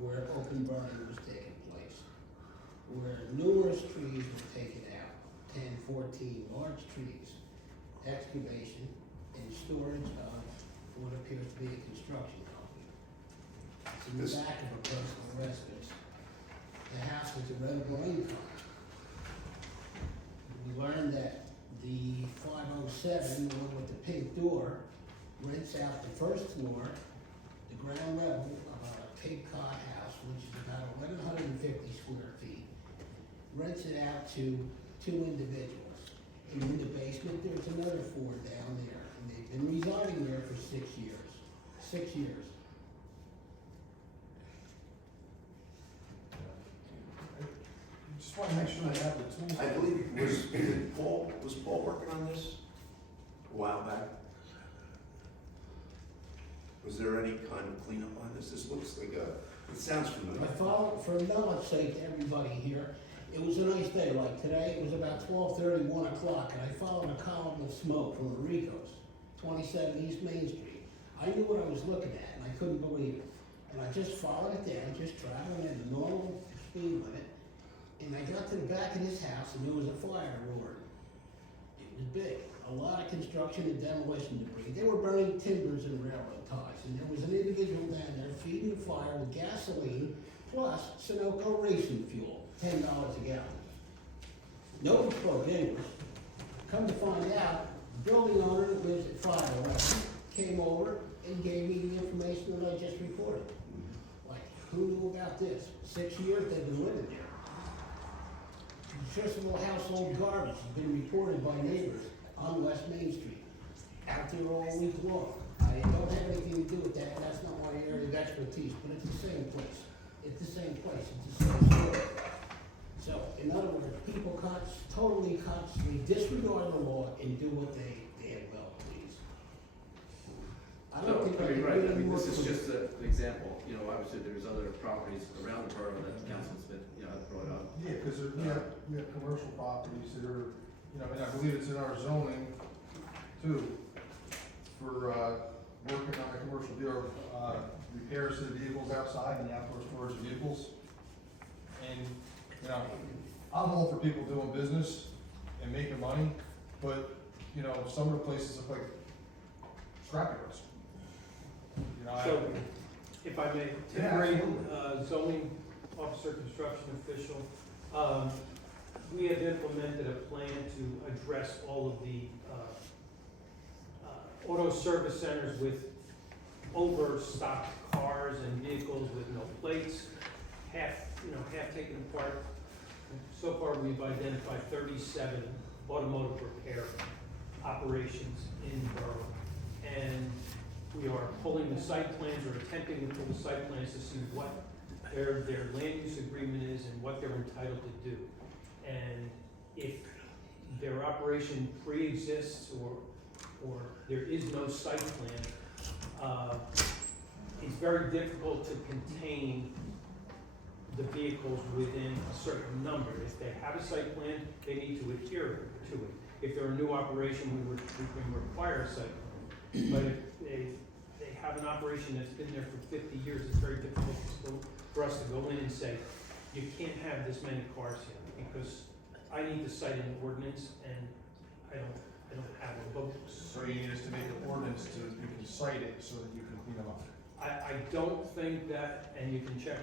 where open burning was taking place, where numerous trees were taken out, 10, 14 large trees, excavation and storage of what appears to be a construction company. It's in the back of a personal residence. The house was a rental income. We learned that the 507, the one with the pink door, rents out the first floor, the ground level of a Cape Cod house, which is about 1,150 square feet, rents it out to 2 individuals. And in the basement, there's another 4 down there, and they've been residing there for 6 years. 6 years. Just want to make sure they have the tools. I believe, was Paul working on this a while back? Was there any kind of cleanup on this? This looks like it sounds familiar. I followed, for knowledge sake to everybody here, it was a nice day, like today, it was about 12:30, 1 o'clock, and I followed a column of smoke from the Ricos, 27 East Main Street. I knew what I was looking at, and I couldn't believe it. And I just followed it down, just traveling at a normal speed limit, and I got to the back of his house, and there was a fire roaring. It was big, a lot of construction and demolition debris. They were burning timbers and railroad ties, and there was an individual down there feeding the fire with gasoline plus Sunoco racing fuel, $10 a gallon. Nobody spoke English. Come to find out, the building owner that lives at 511 came over and gave me the information that I just reported. Like, who knew about this? 6 years they've been living there. Nutritional household garbage has been reported by neighbors on West Main Street, out there all week long. I don't have anything to do with that, that's not my area of expertise, but it's the same place. It's the same place, it's the same story. So, in other words, people totally constantly disregard the law and do what they damn well please. I don't think I can right, really this work is with- just an example, obviously there's other properties around the borough that the council's been, brought up. Yeah, because we have commercial properties that are, and I believe it's in our zoning too, for, working on a commercial deal, repairs to the vehicles outside and the outdoor storage of vehicles. And, I'm all for people doing business and making money, but, some of the places look like scrapyards. So, if I may, Yeah, temporary absolutely. zoning officer, construction official, we have implemented a plan to address all of the auto service centers with overstocked cars and vehicles with no plates, half taken apart. So far, we've identified 37 automotive repair operations in Borough. And we are pulling the site plans, or attempting to pull the site plans to see what their land use agreement is and what they're entitled to do. And if their operation pre-exists or there is no site plan, it's very difficult to contain the vehicles within a certain number. If they have a site plan, they need to adhere to it. If they're a new operation, we can require a site plan. But if they have an operation that's been there for 50 years, it's very difficult for us to go in and say, you can't have this many cars here, because I need to cite an ordinance, and I don't have a book. So you need us to make an ordinance so that you can cite it, so that you can clean them up. I don't think that, and you can check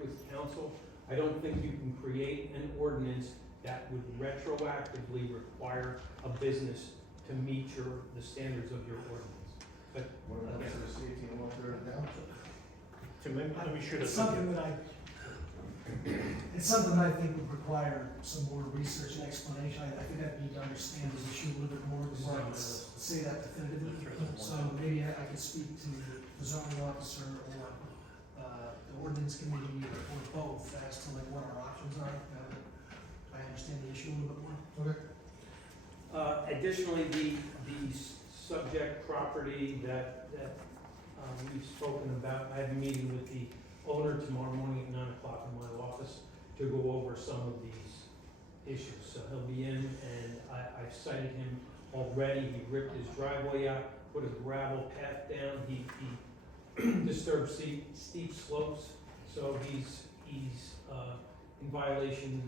with council, I don't think you can create an ordinance that would retroactively require a business to meet the standards of your ordinance. But What about again, the safety and welfare of the town? Let me sure It's something that I think would require some more research and explanation. I think I need to understand the issue a little bit more before I can say that definitively. So maybe I could speak to the zoning officer or the ordinance committee or both as to like what our options are. I understand the issue a little bit more. Okay. additionally, the subject property that we've spoken about, I have a meeting with the owner tomorrow morning at 9 o'clock in my office to go over some of these issues. So he'll be in, and I've cited him already. He ripped his driveway out, put a gravel path down. He disturbed steep slopes. So he's in violation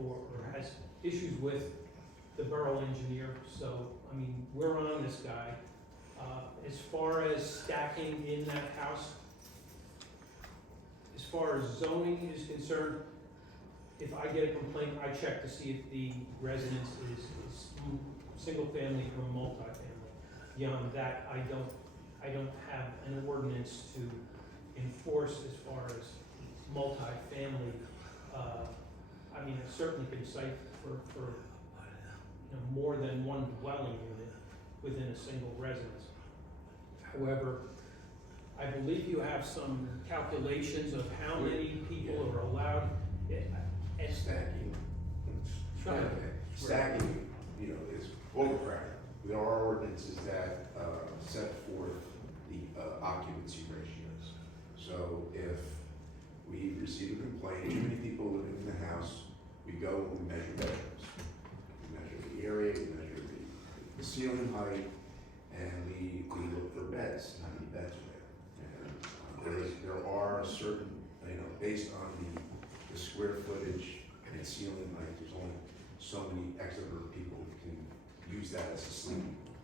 or has issues with the borough engineer. So, I mean, we're on this guy. As far as stacking in that house, as far as zoning is concerned, if I get a complaint, I check to see if the residence is single family or multifamily. Beyond that, I don't have an ordinance to enforce as far as multifamily. I mean, I certainly can cite for more than one dwelling unit within a single residence. However, I believe you have some calculations of how many people are allowed. And Stacking. Go ahead. Stacking, is overcrowded. There are ordinances that, set forth the, occupancy ratios. So if we receive a complaint, too many people living in the house, we go and we measure bedrooms. We measure the area, we measure the ceiling height, and we look for beds, how many beds are there. And there are certain, based on the square footage and ceiling height, there's only so many X number of people who can use that as a sleeping room.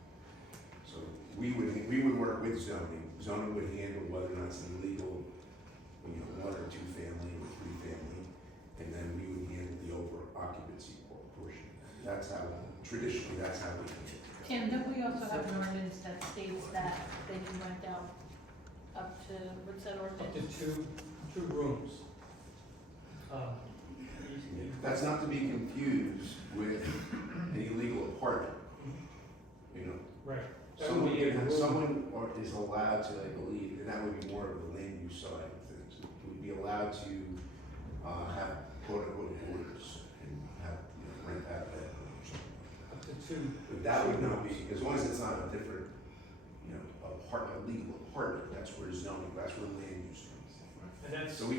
So we would work with zoning. Zoning would handle whether or not it's illegal, 1 or 2 family or 3 family, and then we would handle the over occupancy portion. That's how, traditionally, that's how we do it. Tim, don't we also have an ordinance that states that they can rent out up to, what's that Up to ordinance? two rooms. That's not to be confused with an illegal apartment. Right. That would be a room. Someone is allowed to, I believe, and that would be more of the land use side of things, would be allowed to have quote unquote quarters and have, rent out a bedroom or something. Up to two. But that would not be, as long as it's not a different, apartment, a legal apartment, that's where zoning, that's where land use comes in. And that's. So we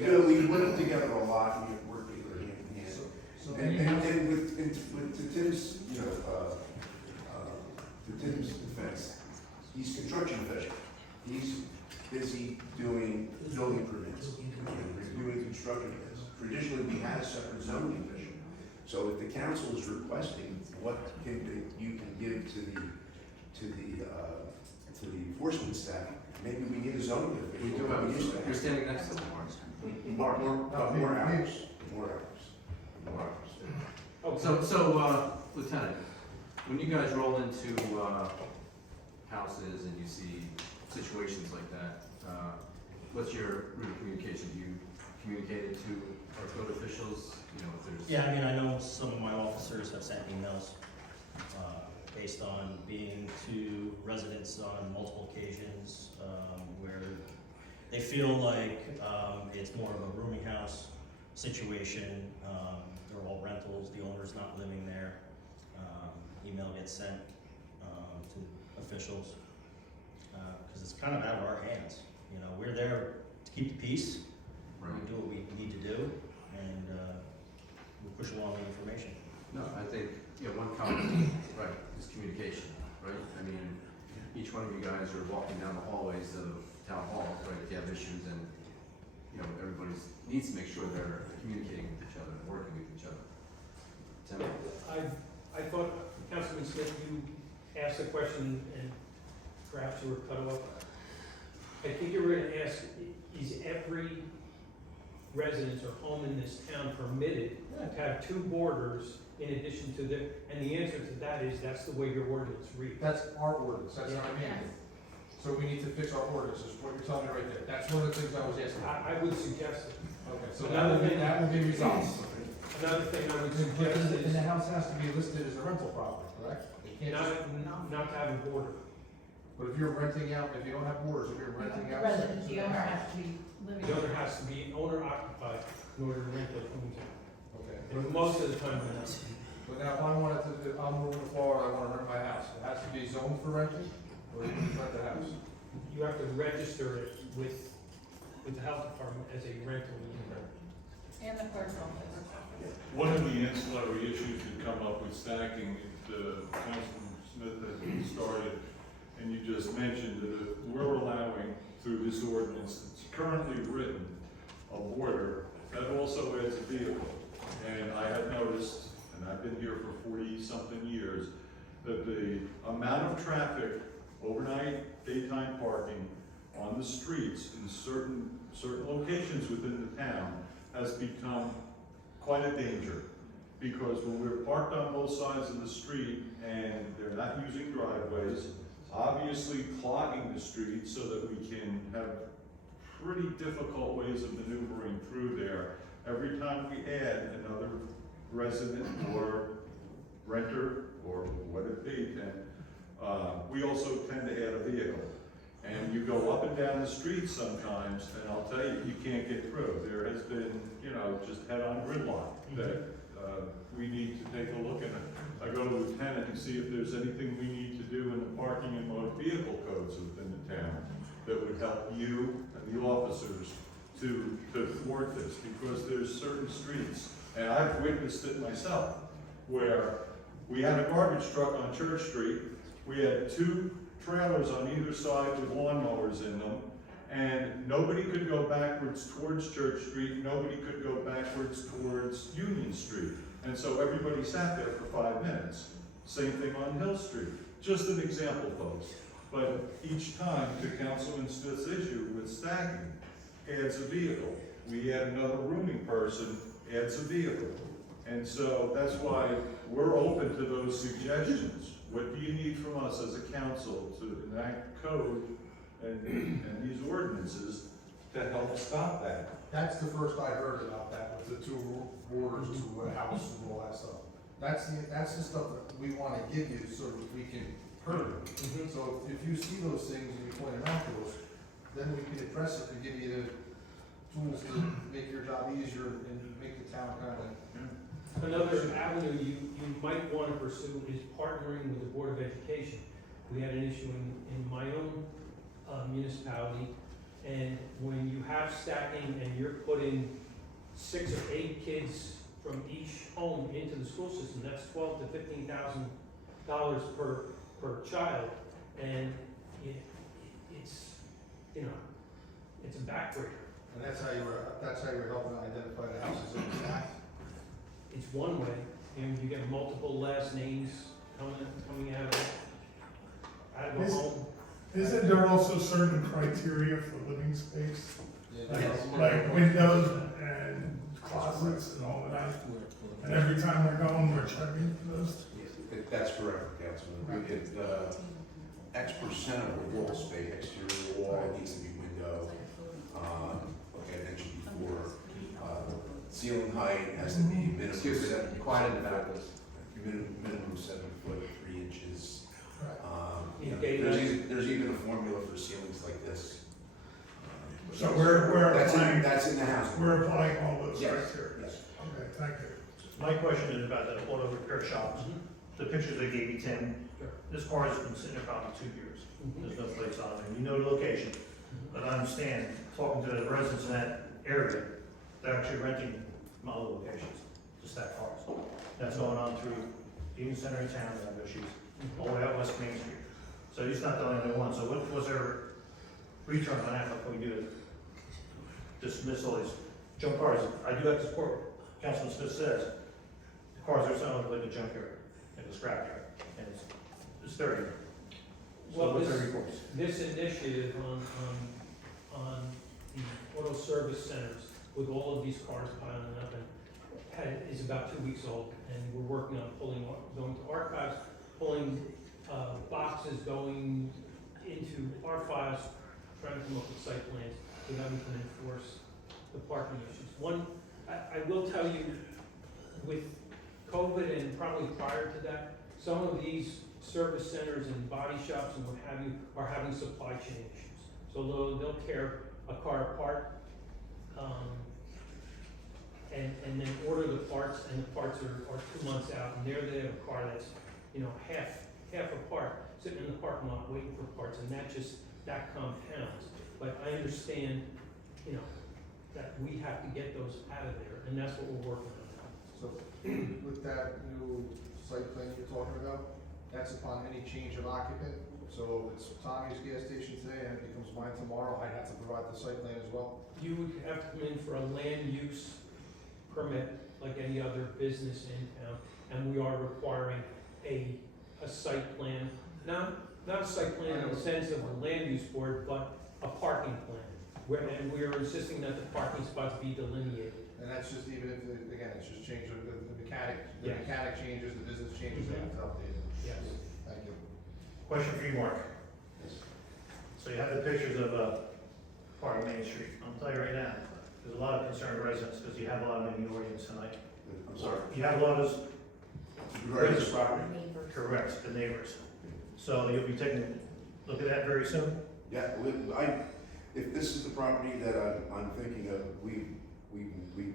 work together a lot, we work together hand in hand. And with to Tim's, to Tim's defense, he's construction official. He's busy doing building permits, reviewing construction permits. Traditionally, we had a separate zoning official. So if the council is requesting what you can give to the enforcement staff, maybe we need a zoning official. We do have, you're standing next to them, More hours. More hours. Okay. So, Lieutenant, when you guys roll into, houses and you see situations like that, what's your route of communication? Do you communicate it to our code officials, if there's? Yeah, I mean, I know some of my officers have sent emails, based on being to residents on multiple occasions, where they feel like, it's more of a rooming house situation. They're all rentals, the owner's not living there. Email gets sent, to officials, because it's kind of out of our hands. We're there to keep the peace. We do what we need to do, and we push along the information. No, I think, one comment, right, is communication, right? I mean, each one of you guys are walking down the hallways of town hall, right, if you have issues and, everybody needs to make sure they're communicating with each other and working with each other. Tim? I thought, Councilman Smith, you asked a question and perhaps you were cut off. I think you were gonna ask, is every residence or home in this town permitted to have 2 boarders in addition to and the answer to that is, that's the way your ordinance reads. That's our ordinance, that's not me. So we need to fix our ordinance, is what you're telling me right there. That's one of the things I was asking. I would suggest it. Okay, so that will be resolved. Another thing I would And suggest the is house has to be listed as a rental property, correct? It can't just, not to have a border. but if you're renting out, if you don't have borders, if you're renting out. Residence, the owner has to be living. The owner has to be owner occupied in order to rent those homes out. Okay. And most of the time, they're not. But now if I wanted to, I'm moving to Florida, I wanna rent my house, it has to be zoned for renting, or you can rent the house? You have to register it with the health department as a rental unit. And the clerk's office. One of the ancillary issues that come up with stacking, Councilman Smith has started, and you just mentioned that we're allowing through this ordinance that's currently written a border, that also adds a vehicle. And I have noticed, and I've been here for 40-something years, that the amount of traffic, overnight, daytime parking on the streets in certain locations within the town has become quite a danger. Because when we're parked on both sides of the street and they're not using driveways, obviously clogging the street so that we can have pretty difficult ways of maneuvering through there. Every time we add another resident or renter or what it be, we also tend to add a vehicle. And you go up and down the street sometimes, and I'll tell you, you can't get through. There has been, just head-on gridlock that we need to take a look at. I go to Lieutenant and see if there's anything we need to do in the parking and motor vehicle codes within the town that would help you and the officers to thwart this, because there's certain streets, and I've witnessed it myself, where we had a garbage truck on Church Street, we had 2 trailers on either side with lawnmowers in them, and nobody could go backwards towards Church Street, nobody could go backwards towards Union Street. And so everybody sat there for 5 minutes. Same thing on Hill Street. Just an example, folks. But each time, to Councilman Smith's issue with stacking, adds a vehicle. We add another rooming person, adds a vehicle. And so that's why we're open to those suggestions. What do you need from us as a council to enact code and these ordinances to help stop that? That's the first I heard about that, with the 2 borders to a house and all that stuff. That's the stuff that we wanna give you so that we can curb it. So if you see those things and you point them out to us, then we can address it and give you the tools to make your job easier and make the town kind of. Another avenue you might want to pursue is partnering with the Board of Education. We had an issue in my own municipality, and when you have stacking and you're putting 6 or 8 kids from each home into the school system, that's $12,000 to $15,000 per child, and it's it's a backbreaker. And that's how you're helping identify the houses in the stack. It's one way, and you get multiple last names coming out of a home. Isn't there also certain criteria for living space? Yes. Like windows and closets and all of that? And every time we're going, we're checking for those? That's correct, Councilman. We get, X% of the wall space, exterior wall needs to be window. Like I mentioned before, ceiling height has to be minimum. Excuse me, quiet in the back, please. Minimum 7 foot, 3 inches. Okay, There's even a formula for ceilings like this. So we're applying, That's in the house. we're applying all those Yes, criteria? yes. Okay, thank you. My question is about the auto repair shops. The pictures they gave you, Tim, Sure. this car has been sitting there probably 2 years. There's no plates on it, and you know the location. But I understand, talking to the residents in that area, they're actually renting from other locations to stack cars. That's going on through Union Center in town, they have issues, all the way out West Main Street. So he's not the only one, so what was their return on that, what can we do to dismiss all these junk cars? I do have to support what Councilman Smith says, the cars are selling like a junkyard, like a scrapyard, and it's dirty. So Well, what's their recourse? this initiative on the auto service centers with all of these cars piling up is about 2 weeks old, and we're working on going to archives, pulling boxes, going into our files, trying to come up with site plans so that we can enforce the parking issues. I will tell you, with COVID and probably prior to that, some of these service centers and body shops and what have you are having supply chain issues. So they'll tear a car apart, and then order the parts, and the parts are 2 months out, and there they have a car that's, half apart, sitting in the parking lot waiting for parts, and that compounds. But I understand, that we have to get those out of there, and that's what we're working on now. So with that new site plan you're talking about, that's upon any change of occupant So if it's Tommy's gas station today and it becomes mine tomorrow, I'd have to provide the site plan as well? You would have to come in for a land use permit, like any other business in town, and we are requiring a site plan, not a site plan in the sense of a land use board, but a parking plan. And we are insisting that the parking spots be delineated. And that's just even if, again, it's just change of the mechanic, Yes. changes, the business changes, they have to update it. Yes. Thank you. Question for you, Mark. So you have the pictures of, part of Main Street. I'll tell you right now, there's a lot of concerned residents, because you have a lot of them in the audience tonight. I'm sorry. You have a lot of those. Regarding this property? Correct, the neighbors. So you'll be taking a look at that very soon? Yeah, if this is the property that I'm thinking of, we've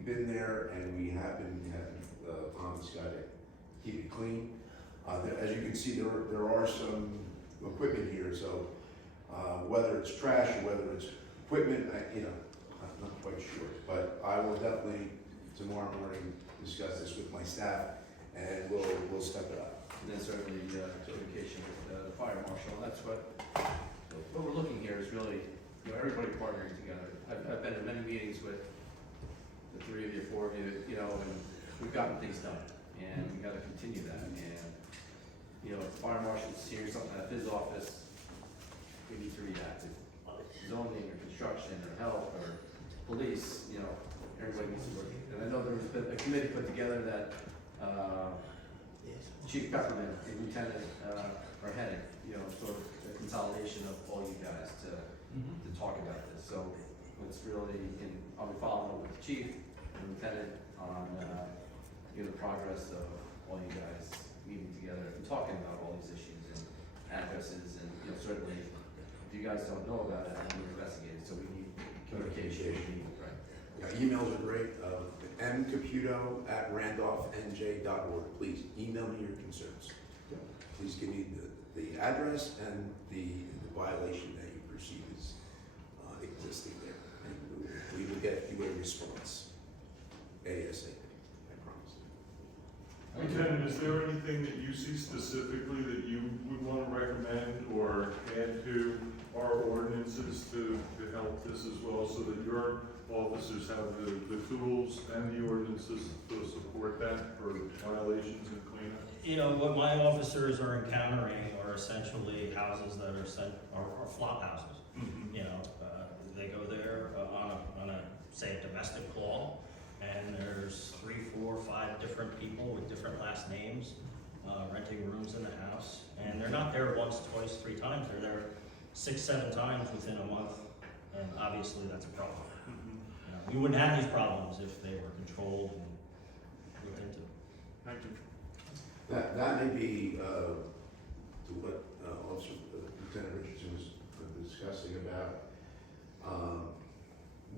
been there and we have been promised to keep it clean. As you can see, there are some equipment here, so whether it's trash or whether it's equipment, I'm not quite sure. But I will definitely tomorrow morning discuss this with my staff, and we'll step it up. And then certainly, communication with the fire marshal, and that's what we're looking here is really, everybody partnering together. I've been to many meetings with the three of you, four of you, and we've gotten things done, and we gotta continue that, and, if the fire marshal's hearing something at his office, we need to react. If zoning or construction or health or police, everybody needs to work. And I know there was a committee put together that, Chief Pepperman and Lieutenant are heading, sort of a consolidation of all you guys to talk about this. So it's really, I'll be following up with the chief and lieutenant on, the progress of all you guys meeting together and talking about all these issues and addresses and, certainly, if you guys don't know about it, I'm investigating, so we need communication, right? Yeah, emails are great. mcaputo@randolphnj.org. Please email me your concerns. Please give me the address and the violation that you perceive is existing there. And we will get you a response ASAP, I promise. Lieutenant, is there anything that you see specifically that you would want to recommend or add to our ordinances to help this as well, so that your officers have the tools and the ordinances to support that for violations and cleanup? What my officers are encountering are essentially houses that are flop houses. They go there on a, say, a domestic call, and there's 3, 4, 5 different people with different last names, renting rooms in the house, and they're not there once, twice, 3 times, they're there 6, 7 times within a month, and obviously that's a problem. We wouldn't have these problems if they were controlled and looked into. Thank you. That may be to what Officer Lieutenant Richardson was discussing about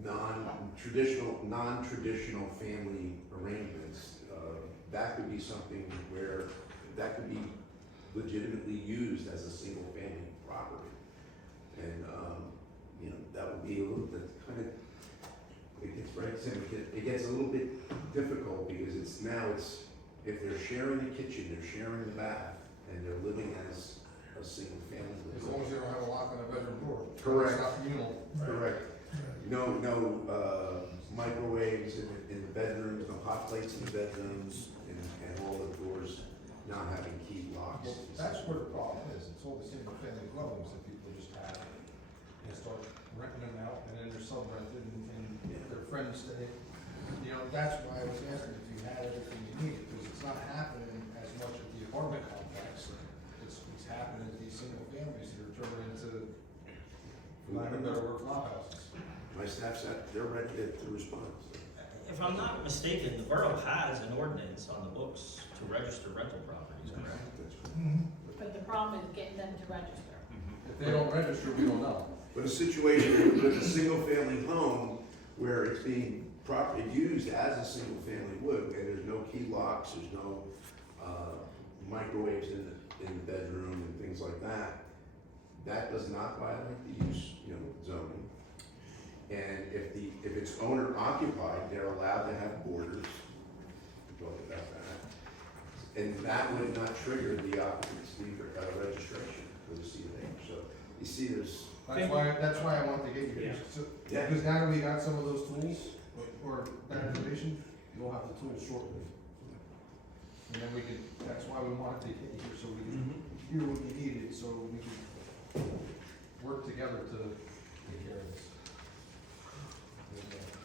non-traditional family arrangements. That could be something where that could be legitimately used as a single family property, and that would be a little bit kind of. It gets a little bit difficult because it's if they're sharing the kitchen, they're sharing the bath, and they're living as a single family. As long as they don't have a lock on their bedroom door. Correct. It's not communal. Correct. No microwaves in the bedrooms, no hot plates in the bedrooms, and all the doors not having key locks. Well, that's where the problem is. It's all the single family dwellings that people just have and start renting them out, and then they're sub-rented and their friends stay. That's why I was asking if you had everything you need, because it's not happening as much at the apartment complex. It's happening at these single families that are turning into, for lack of a better word, flop houses. My staff's they're ready to respond. If I'm not mistaken, the borough has an ordinance on the books to register rental properties, correct? But the problem is getting them to register. If they don't register, we don't know. But a situation with a single family home where it's being used as a single family would, and there's no key locks, there's no microwaves in the bedroom and things like that, that does not violate the use, zoning. And if it's owner occupied, they're allowed to have boarders. We talked about that. And that would not trigger the occupancy registration. for the C of A. So you see there's, That's why I wanted to get you here. Yeah. So- Yeah. Because now that we got some of those tools, or that information, you'll have the tools shortly. And then we can, that's why we wanted to get you here, so we can hear what you needed, so we can work together to take care of this.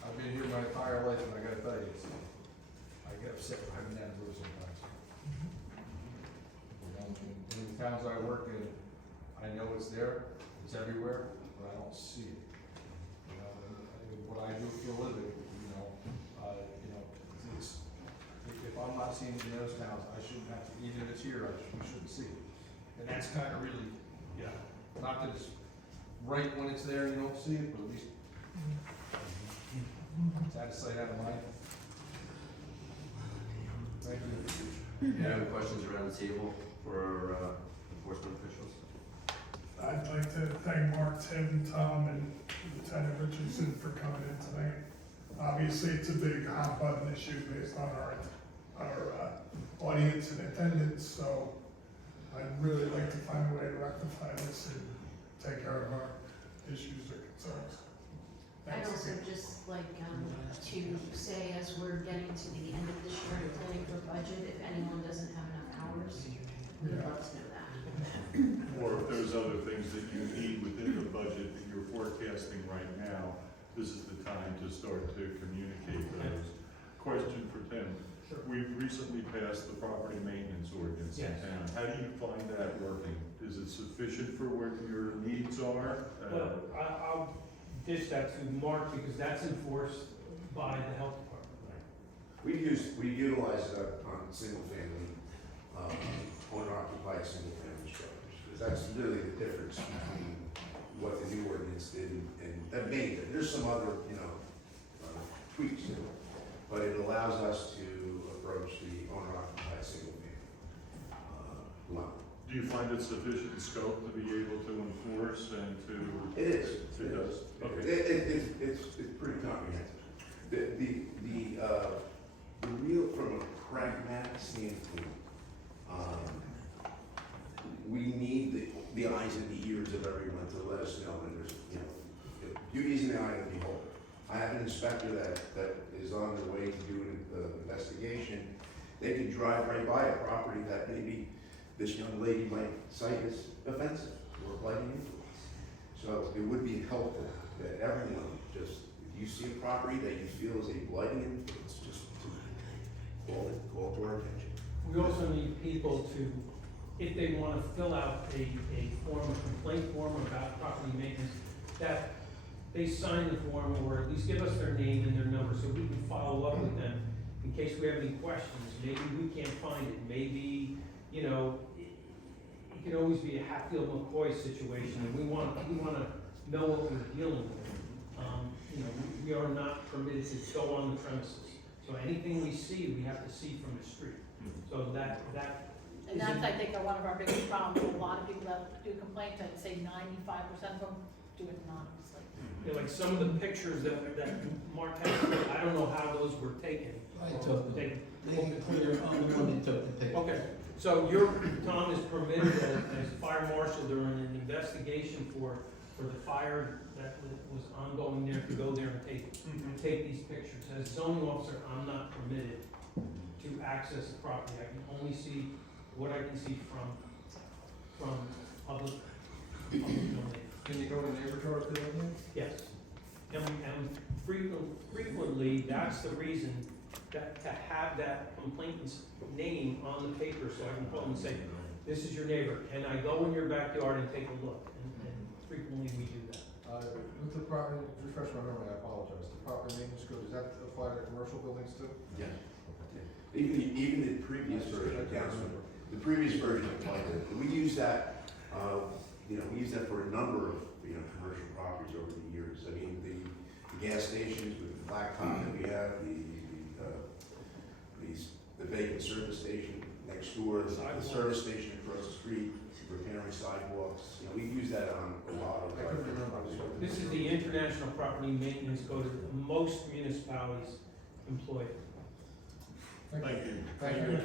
I've been here my entire life, and I gotta tell you, I get upset driving down the road sometimes. You know, in the towns I work in, I know it's there, it's everywhere, but I don't see it. You know, and what I do for a living, you know, it's, if I'm not seeing it in those towns, I shouldn't have to, even if it's here, we shouldn't see it. And that's kind of really, yeah, not that it's right when it's there and you don't see it, but at least it's out of sight, out of mind. Thank you. Any other questions around the table for our enforcement officials? I'd like to thank Mark, Tim, Tom, and Lieutenant Richardson for coming in tonight. Obviously, it's a big hot button issue based on our audience and attendance, so I'd really like to find a way to rectify this and take care of our issues or concerns. I'd Thanks also again. just like to say, as we're getting to the end of this year and planning for budget, if anyone doesn't have enough hours, we'd Yeah. love to know that. Or if there's other things that you need within the budget that you're forecasting right now, this is the time to start to communicate those. Question for Tim. Sure. We've recently passed the property maintenance ordinance in Yes. town. How do you find that working? Is it sufficient for what your needs are? Well, I'll dish that to Mark because that's enforced by the health department. we utilize it on single family, owner occupied single family structures. Because that's really the difference between what the new ordinance did and made it. There's some other, tweaks to it. But it allows us to approach the owner occupied single family, lot. Do you find it sufficient in scope to be able to enforce and to? It is. It does, okay. It's pretty comprehensive. The real, from a pragmatic standpoint, we need the eyes and the ears of everyone to let us know when there's, beauty's in the eye of the beholder. I have an inspector that is on their way to do an investigation. They could drive right by a property that maybe this young lady might cite as offensive or blighting influence. So it would be helpful that everyone just, if you see a property that you feel is a blighting influence, just call it to our attention. We also need people to, if they want to fill out a form, a complaint form about property maintenance, that they sign the form or at least give us their name and their number so we can follow up with them in case we have any questions. Maybe we can't find it. Maybe, it could always be a Hatfield-McCoy situation, and we want to know what we're dealing with. We are not permitted to go on the premises. So anything we see, we have to see from the street. So that And that's, I think, one of our biggest problems. A lot of people that do complaints, I'd say 95% of them do it anonymously. like some of the pictures that Mark had, I don't know how those were taken. I took them. They can clear, I'm the one that took the picture. Okay, so Tom is permitted as fire marshal during an investigation for the fire that was ongoing there to go there and take these pictures. As zoning officer, I'm not permitted to access the property. I can only see what I can see from public domain. Can you go to neighbor charge building? Yes. And frequently, that's the reason that to have that complainant's name on the paper, so I can call and say, this is your neighbor, and I go in your backyard and take a look, and frequently we do that. With the property, refresh my memory, I apologize, the property maintenance code, does that apply to commercial buildings too? Yeah. Even the previous version, Councilman, the previous version applied to, we use that, we use that for a number of, commercial properties over the years. I mean, the gas stations with the blacktop that we have, the vacant service station next door, the service station across the street, repairing sidewalks, we use that on a lot of. I couldn't remember. This is the International Property Maintenance Code that most municipalities employ. Thank you. Thank you.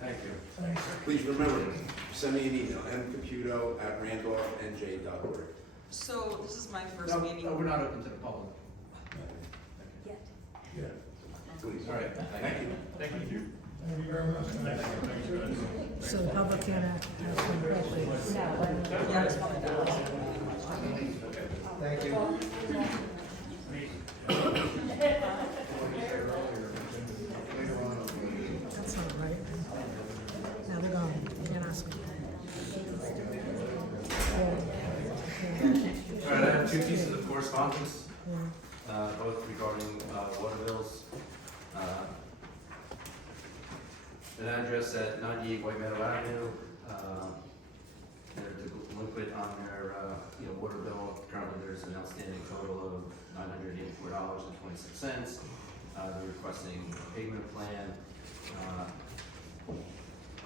Thank you. Thanks. Please remember, send me an email, mcaputo@randolphnj.org. So this is my first No, meeting. we're not open to the public. Yeah, Please. All right, thank you. Thank you. thank you very much. So the public can't ask directly. Yeah, I just wanted to ask. Thank you. That's not right. Now they're gone. You can't ask them. All right, I have 2 pieces of correspondence, both regarding water bills. An address at 98 White Meadow Avenue, they're delinquent on their, water bill. Currently, there's an outstanding total of $984.26. They're requesting a payment plan.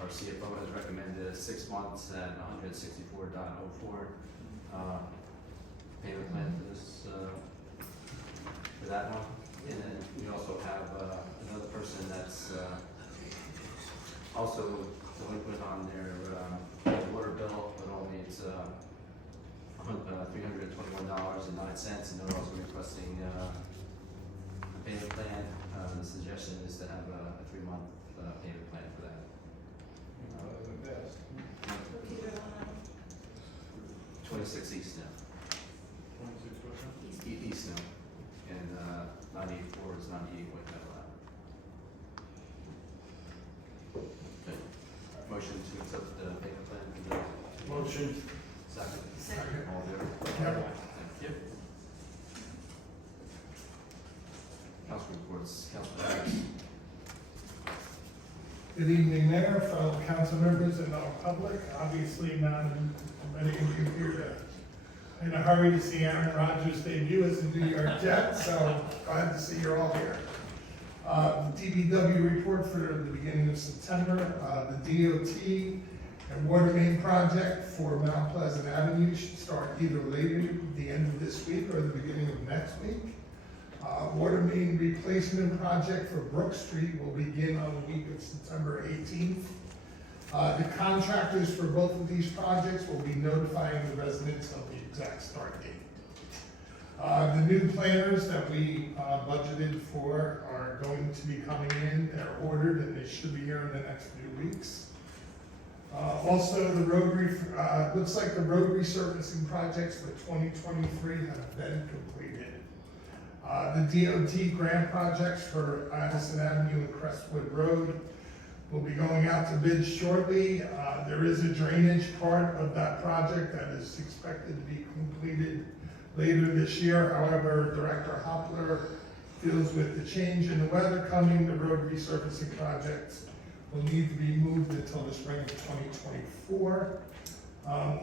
Our CFO has recommended 6 months at 164.04 payment plan for this, for that one. And then we also have another person that's also delinquent on their water bill, but only it's $321.09, and they're also requesting a payment plan. The suggestion is to have a 3-month payment plan for that. 26 East now. East now, and 984 is 98 White Meadow Avenue. Okay. Motion to accept the payment plan. Motion. Second. Second. All in favor? Yeah. Thank you. Council reports, Councilman Harris. Good evening, Mayor, fellow council members, and all public. Obviously, not many of you here in a hurry to see Aaron Rodgers debut as the New York Jets, so glad to see you're all here. DPW report for the beginning of September. The DOT and water main project for Mount Pleasant Avenue should start either later, the end of this week, or the beginning of next week. Water main replacement project for Brook Street will begin on the week of September 18th. The contractors for both of these projects will be notifying the residents of the exact start date. The new planners that we budgeted for are going to be coming in. They're ordered and they should be here in the next few weeks. Also, the looks like the road resurfacing projects for 2023 have been completed. The DOT grant projects for Addison Avenue and Crestwood Road will be going out to bid shortly. There is a drainage part of that project that is expected to be completed later this year. However, Director Hopler feels with the change in the weather coming, the road resurfacing projects will need to be moved until the spring of 2024.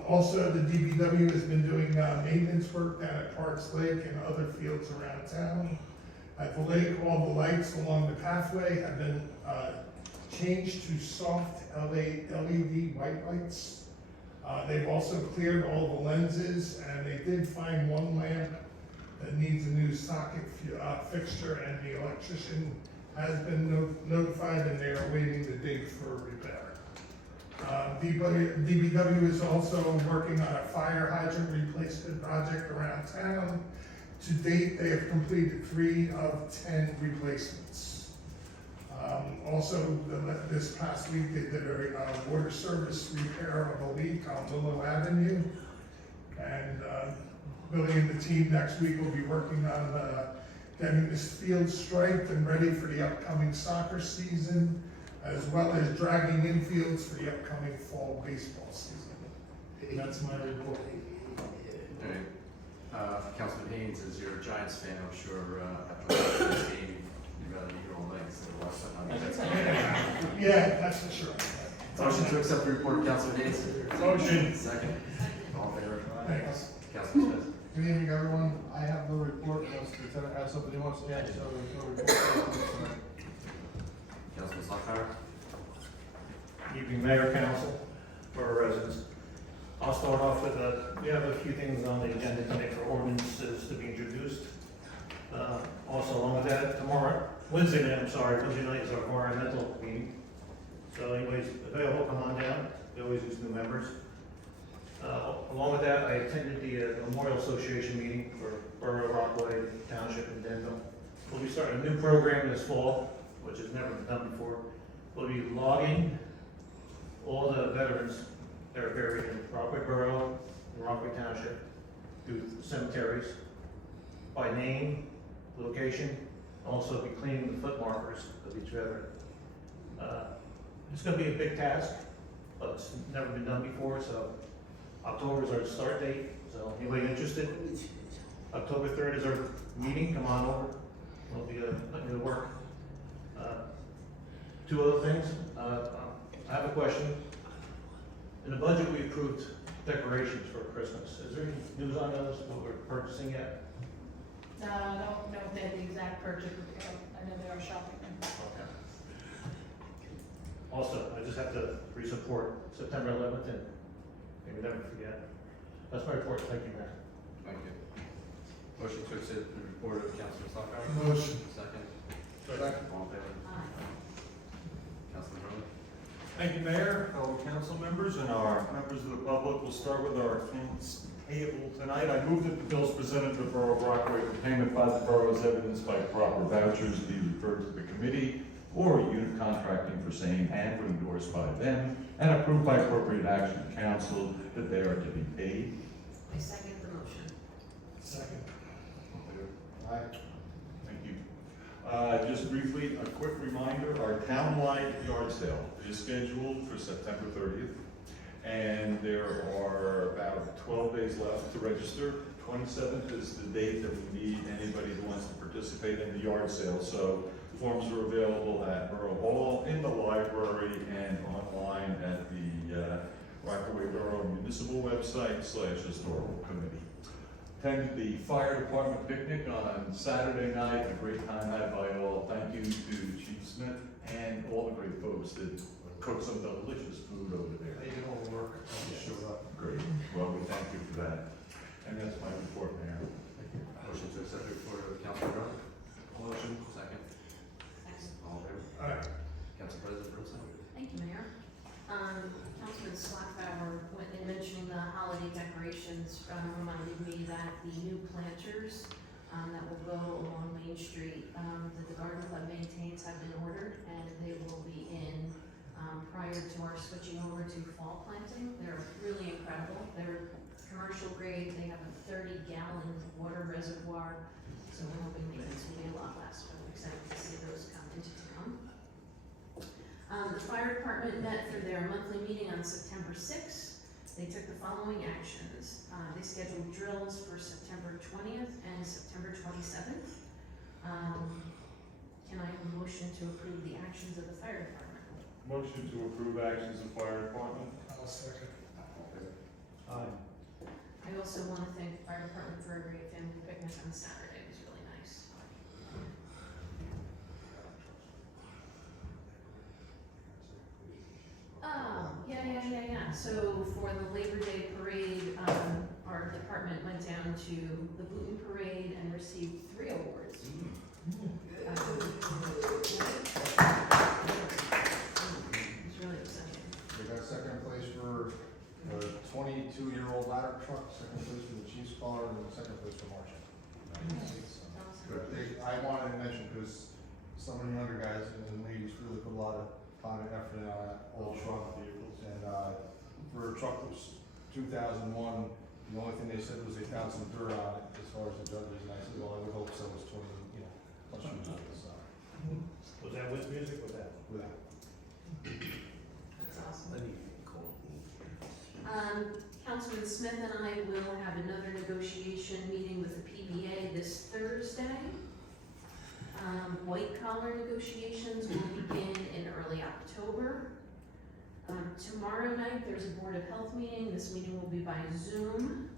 Also, the DPW has been doing maintenance work down at Parks Lake and other fields around town. At the lake, all the lights along the pathway have been changed to soft LED white lights. They've also cleared all the lenses, and they did find one lamp that needs a new socket fixture, and the electrician has been notified, and they are waiting the date for repair. DPW is also working on a fire hydrant replacement project around town. To date, they have completed 3 of 10 replacements. Also, this past week, they did a water service repair of a leak on Willow Avenue. And Billy and the team next week will be working on getting this field striped and ready for the upcoming soccer season, as well as dragging infields for the upcoming fall baseball season. And that's my report. All right. Councilman Haynes, as you're a Giants fan, I'm sure after this game, you'd rather be here all night instead of watch something. Yeah, that's for sure. Motion to accept the report of Councilman Haynes. Motion. Second. All in favor? Thanks. Councilman Smith. Good evening, everyone. I have no report unless the lieutenant has something he wants to add, so there's no report. Councilman Slocum. Evening, Mayor, Council, for residents. I'll start off with, we have a few things on the agenda tonight for ordinances to be introduced. Also, along with that, Wednesday night is our environmental meeting. So anyways, available, come on down. We always use new members. Along with that, I attended the Memorial Association meeting for Borough, Rockaway, Township, and Denville. We'll be starting a new program this fall, which has never been done before. We'll be logging all the veterans that are buried in Rockaway Borough and Rockaway Township through cemeteries by name, location, also be cleaning the foot markers of each veteran. It's gonna be a big task, but it's never been done before, so October is our start date, so anybody interested? October 3rd is our meeting, come on over, we'll be putting you to work. Two other things, I have a question. In the budget, we approved decorations for Christmas. Is there any news on those, what we're purchasing yet? No, I don't know if they have the exact purchase, but I know they are shopping them. Okay. Also, I just have to re-support September 11th, and maybe never forget. That's my report, thank you, Mayor. Thank you. Motion to accept the report of Councilman Stockhauer? Motion. Second? Second. All in favor? Aye. Councilman Rowland? Thank you, Mayor, fellow council members, and our members of the public. We'll start with our accounts payable tonight. I move that the bills presented to the Borough of Rockaway for payment by the borough as evidenced by proper vouchers be referred to the committee or unit contracting for same and endorsed by them and approved by appropriate action of council that they are to be paid. I second the motion. Second. Aye. Thank you. Just briefly, a quick reminder, our townwide yard sale is scheduled for September 30th. And there are about 12 days left to register. 27th is the date that we need anybody who wants to participate in the yard sale. So forms are available at Borough Hall, in the library, and online at the Rockaway Borough Municipal website / Historical Committee. Attended the fire department picnic on Saturday night, a great time had by all. Thank you to Chief Smith and all the great folks that cooked some delicious food over there. They did all the work, showed up. Great, well, we thank you for that. And that's my report, Mayor. Motion to accept the report of Councilman Rowland? Motion. Second? Second. All in favor? Aye. Council President Pro Tem? Thank you, Mayor. Councilman Slackbauer, when in mentioning the holiday decorations, reminded me that the new planters that will go along Main Street, that the Garden Club maintains have been ordered, and they will be in prior to our switching over to fall planting. They're really incredible. They're commercial grade. They have a 30-gallon water reservoir, so we're hoping maintenance will be a lot less. But I'm excited to see those come into town. The fire department met for their monthly meeting on September 6th. They took the following actions. They scheduled drills for September 20th and September 27th. Can I have a motion to approve the actions of the fire department? Motion to approve actions of fire department. I'll second. Aye. I also want to thank the fire department for a great family picnic on Saturday. It was really nice. Yeah. So for the Labor Day parade, our department went down to the Booten Parade and received 3 awards. It was really exciting. We got second place for the 22-year-old ladder truck, second place for the Chiefs car, and second place for Marshall. I wanted to mention, because some of the younger guys and ladies really put a lot of time and effort in on that old truck vehicles, and for a truck that was 2001, the only thing they said was they found some dirt on it as far as the judges, and I said, well, I would hope so, it's 20, plus years old, so. Was that with music, was that? Without. That's awesome. Councilman Smith and I will have another negotiation meeting with the PBA this Thursday. White collar negotiations will begin in early October. Tomorrow night, there's a Board of Health meeting. This meeting will be by Zoom.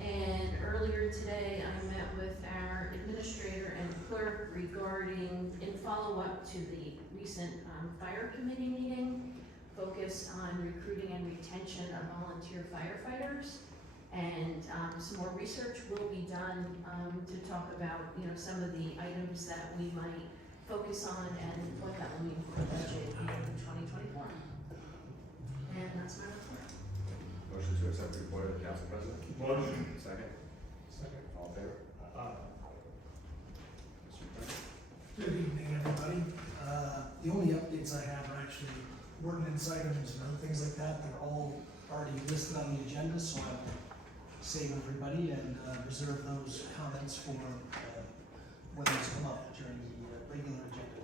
And earlier today, I met with our administrator and clerk regarding, in follow-up to the recent fire committee meeting, focused on recruiting and retention of volunteer firefighters. And some more research will be done to talk about, some of the items that we might focus on and what that will mean for the budget in 2024. And that's my report. Motion to accept the report of the council president? Motion. Second? Second. All in favor? Mr. Attorney? Good evening, everybody. The only updates I have are actually ordinance items and other things like that. They're all already listed on the agenda, so I will save everybody and reserve those comments for when those come up during the regular agenda.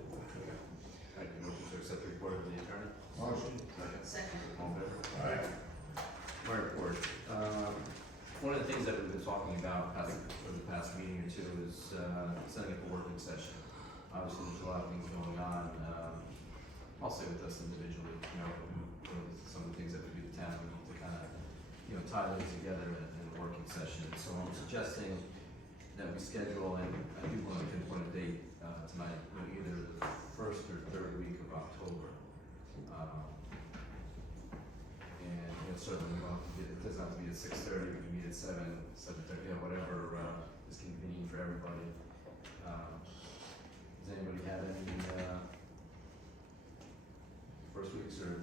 Thank you. Motion to accept the report of the attorney? Motion. Second? Second. All in favor? All right. My report. One of the things that we've been talking about for the past meeting or two is setting up a working session. Obviously, there's a lot of things going on. I'll say with us individually, some of the things that we do in town, we need to kind of, tie those together in a working session. So I'm suggesting that we schedule, and I do want to pinpoint a date tonight, either the first or third week of October. And certainly we don't, it doesn't have to be at 6:30, we can meet at 7:30, whatever is convenient for everybody. Does anybody have any first weeks or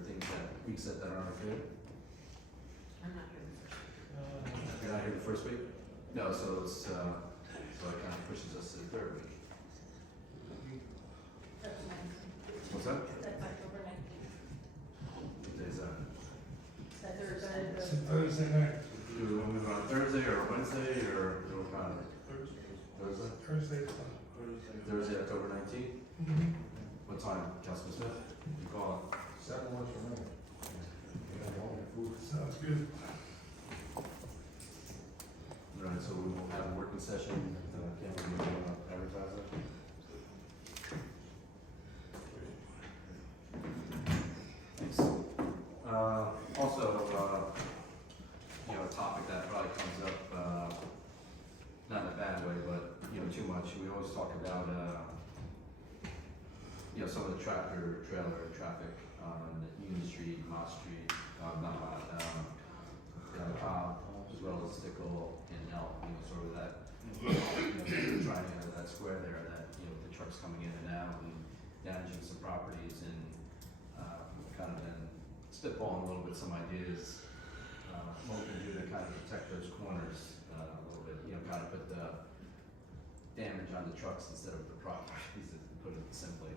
weeks that aren't good? I'm not here the first. You're not here the first week? No, so it's, so it kind of pushes us to the third week. That's 19th. What's that? That's October 19th. What day is that? That's It's Thursday. a Thursday night. Do we want to move on Thursday or Wednesday or what kind of? Thursday? Thursday's fine. Thursday, October 19th? Mm-hmm. What time, Councilman Smith? You call it. 7 works for me. Sounds good. All right, so we will have a working session. Can we advertise that? Thanks. Also, a topic that probably comes up, not in a bad way, but, too much. We always talk about, some of the tractor trailer traffic on Union Street, Mott Street, not Mott, Cobb, as well as Stickle and Elk, sort of that, triangle, that square there, that, the trucks coming in and out and damaging some properties, and, kind of been spitballing a little bit some ideas, what we can do to kind of protect those corners, a little bit, kind of put the damage on the trucks instead of the properties, to put it simply.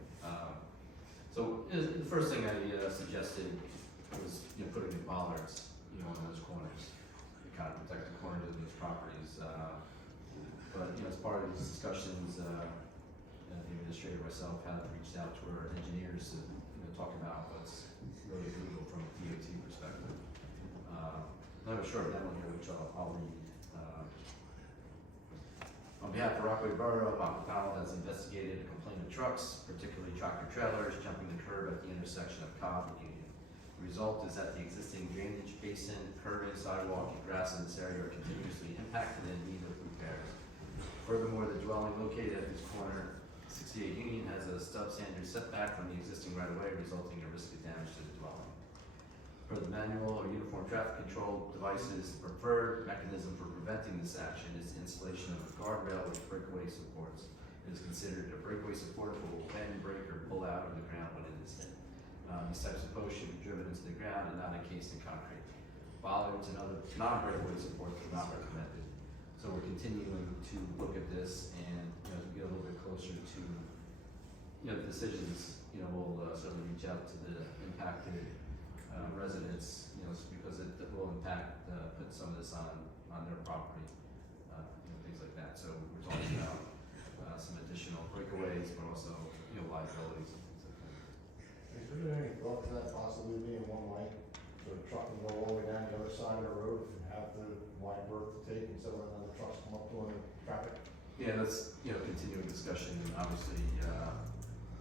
So the first thing I suggested was, putting in bollards, on those corners, to kind of protect the corners of those properties. But, as part of these discussions, the administrator myself have reached out to our engineers to, talk about what's really legal from a DOT perspective. I have a short memo here, which I'll read. On behalf of Rockaway Borough, Michael Powell has investigated a complaint of trucks, particularly tractor trailers, jumping the curb at the intersection of Cobb and Union. The result is that the existing drainage basin, curbing, sidewalk, and grass in this area are continuously impacted and in need of repairs. Furthermore, the dwelling located at this corner, 68 Union, has a substandard setback from the existing right-of-way, resulting in a risk of damage to the dwelling. Per the manual or uniform traffic control devices, the preferred mechanism for preventing this action is the installation of a guardrail with breakaway supports. It is considered a breakaway support that will bend, break, or pull out of the ground when it is hit. These types of posts should be driven into the ground and not encased in concrete. Bollards and other non-breakaway supports are not recommended. So we're continuing to look at this, and as we get a little bit closer to the decisions, we'll certainly reach out to the impacted residents, because it will impact, put some of this on their property, things like that. So we're talking about some additional breakaways, but also, liabilities and things like that. Has there been any thought to that possibly being one way? So the truck can go all the way down the other side of the road and have the wide berth to take instead of letting the trucks come up to the traffic? Yeah, that's, continuing discussion. Obviously,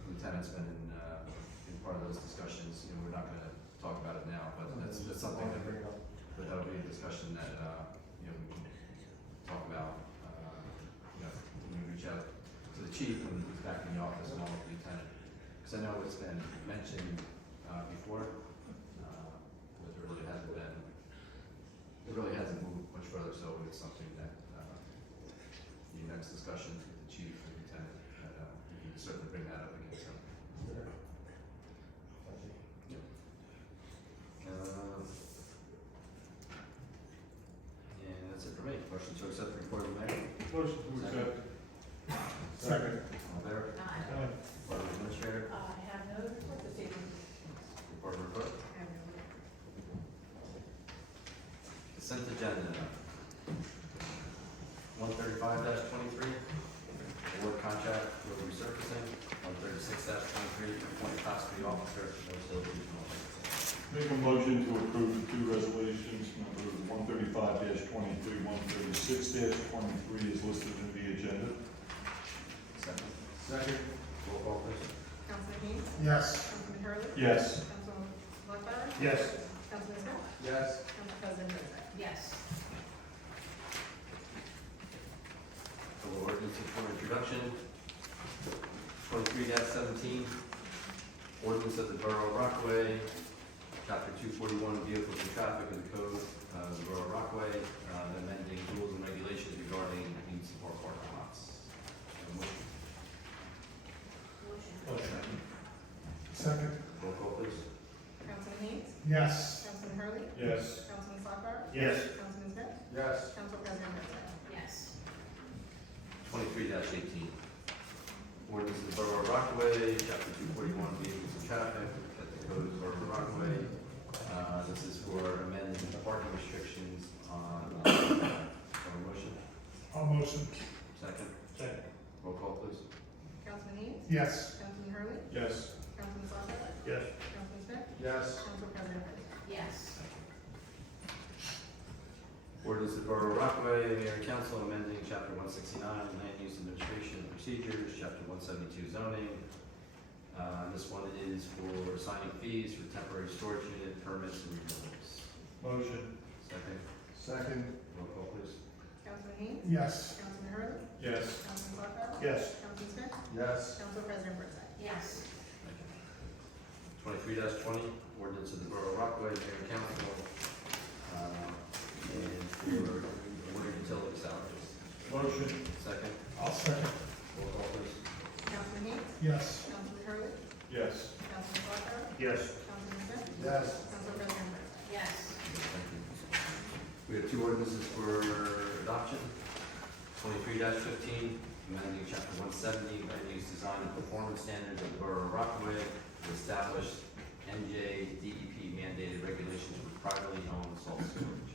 Lieutenant's been in part of those discussions. We're not gonna talk about it now, but that's something that, that'll be a discussion that, we can talk about, when we reach out to the chief when he's back in the office along with the lieutenant. Because I know it's been mentioned, before, but it really hasn't moved much further, so it's something that, the next discussions with the chief and lieutenant, we can certainly bring that up again. 23, appoint class 3 officer, Rose Hill Regional. Make a motion to approve the two resolutions, number 135-23, 136-23 is listed in the agenda. Second. Second. Roll call, please. Councilman Dean? Yes. Councilman Hurley? Yes. Councilman Luckett? Yes. Councilman Smith? Yes. Council President Rizzo? Yes. For ordinance for introduction, 23-17, ordinance of the Borough of Rockaway, Chapter 241, Vehicles and Traffic of the Code of the Borough of Rockaway, amending rules and regulations regarding municipal parking lots. Motion. Second. Roll call, please. Councilman Dean? Yes. Councilman Hurley? Yes. Councilman Slackbar? Yes. Councilman Smith? Yes. Council President Rizzo? Yes. 23-18, ordinance of the Borough of Rockaway, Chapter 241, Vehicles and Traffic at the Code of the Borough of Rockaway. This is for amending the parking restrictions on, motion. All motion. Second. Second. Roll call, please. Councilman Dean? Yes. Councilman Hurley? Yes. Councilman Slackbar? Yes. Councilman Smith? Yes. Council President Rizzo? Yes. Ordinance of the Borough of Rockaway, Mayor and Council amending Chapter 169, Land Use Administration and Procedures, Chapter 172, Zoning. This one is for signing fees for temporary storage unit permits and renewals. Motion. Second. Second. Roll call, please. Councilman Dean? Yes. Councilman Hurley? Yes. Councilman Slackbar? Yes. Councilman Smith? Yes. Council President Rizzo? Yes. 23-20, ordinance of the Borough of Rockaway, Mayor and Council, and for water utility salaries. Motion. Second. I'll second. Roll call, please. Councilman Dean? Yes. Councilman Hurley? Yes. Councilman Slackbar? Yes. Councilman Smith? Yes. Council President Rizzo? Yes. Thank you. We have two ordinances for adoption. 23-15, amending Chapter 170, Land Use Design and Performance Standards of the Borough of Rockaway to establish NJDEP mandated regulations for privately owned salt storage.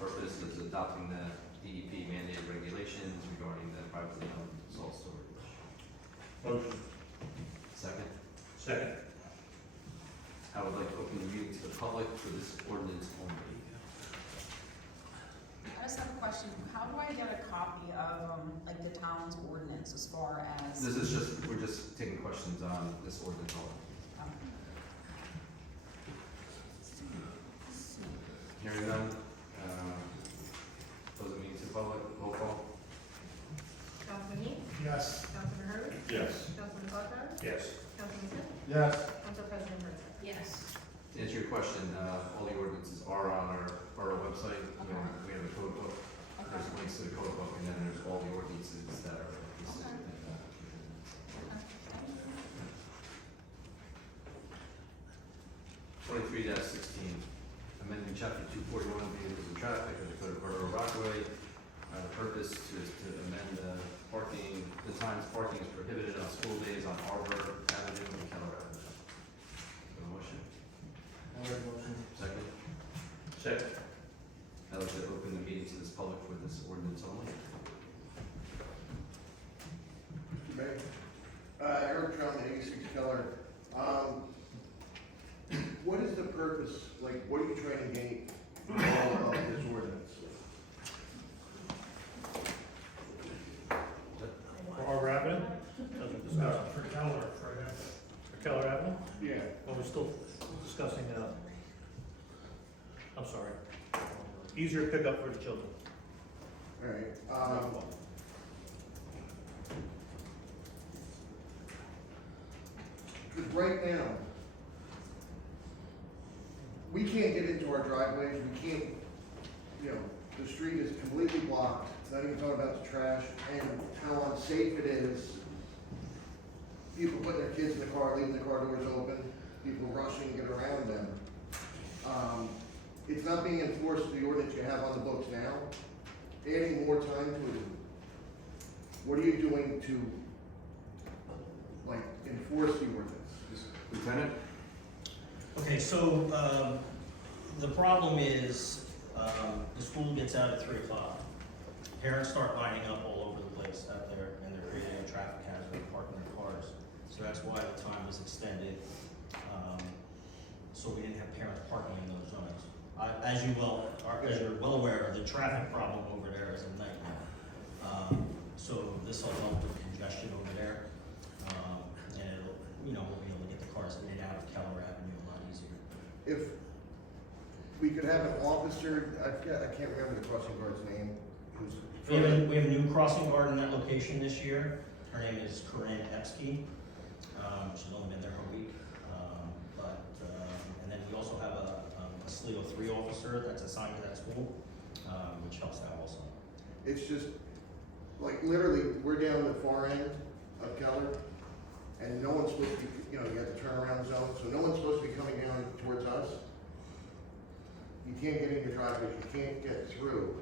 Purpose is adopting the DEP mandated regulations regarding the privately owned salt storage. Motion. Second, Second. I would like to open the meeting to the public for this ordinance only. I just have a question. How do I get a copy of, like, the town's ordinance as far as? This is just, we're just taking questions on this ordinance only. Hearing none, close the meeting to the public, roll call. Councilman Dean? Yes. Councilman Hurley? Yes. Councilman Slackbar? Yes. Councilman Smith? Yes. Council President Rizzo? Yes. To answer your question, all the ordinances are on our borough website. We have a code book. There's links to the code book, and then there's all the ordinances that are listed in that. 23-16, amending Chapter 241, Vehicles and Traffic of the Code of Borough of Rockaway. The purpose is to amend the times parking is prohibited on school days on Arbor Avenue and Keller Avenue. Have a motion? Motion. Second? Second. I'd like to open the meeting to this public for this ordinance only. Eric Drummond, 86 Keller. What is the purpose, like, what are you trying to gain from all of this ordinance? For Arbor Avenue? Doesn't discuss. For Keller, for that. For Keller Avenue? Yeah. Well, we're still discussing, I'm sorry. Easier pickup for the children. All right, because right now, we can't get into our driveways, we can't, you know, the street is completely blocked, not even talking about the trash, and how unsafe it is. People putting their kids in the car, leaving the car doors open, people rushing to get around them. It's not being enforced, the ordinance you have on the books now, adding more time to it. What are you doing to, like, enforce the ordinance? Lieutenant? Okay, so, the problem is, the school gets out at 3 o'clock. Parents start lining up all over the place out there, and they're creating a traffic hazard, parking their cars. So that's why the time was extended, so we didn't have parents parking in those zones. As you're well aware, the traffic problem over there is a nightmare. So this will help with congestion over there, and it'll, we'll be able to get the cars in and out of Keller Avenue a lot easier. If we could have an officer, I can't remember the crossing guard's name, who's. We have a new crossing guard in that location this year. Her name is Corinne Epsky. She's only been there a week. And then we also have a SLEO 3 officer that's assigned to that school, which helps out also. It's just, like, literally, we're down the far end of Keller, and no one's supposed to be, you have the turnaround zone, so no one's supposed to be coming down towards us. You can't get in your driveway, you can't get through.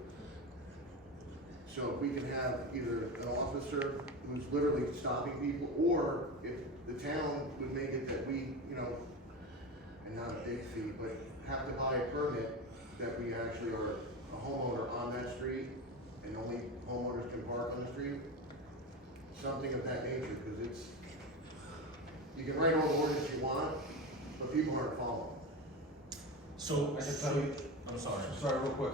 So if we can have either an officer who's literally stopping people, or if the town would make it that we, and not a big fee, but have to buy a permit that we actually are a homeowner on that street, and only homeowners can park on the street, something of that nature, because you can write all the orders you want, but people aren't following. So, I can tell you, I'm sorry. sorry, real quick,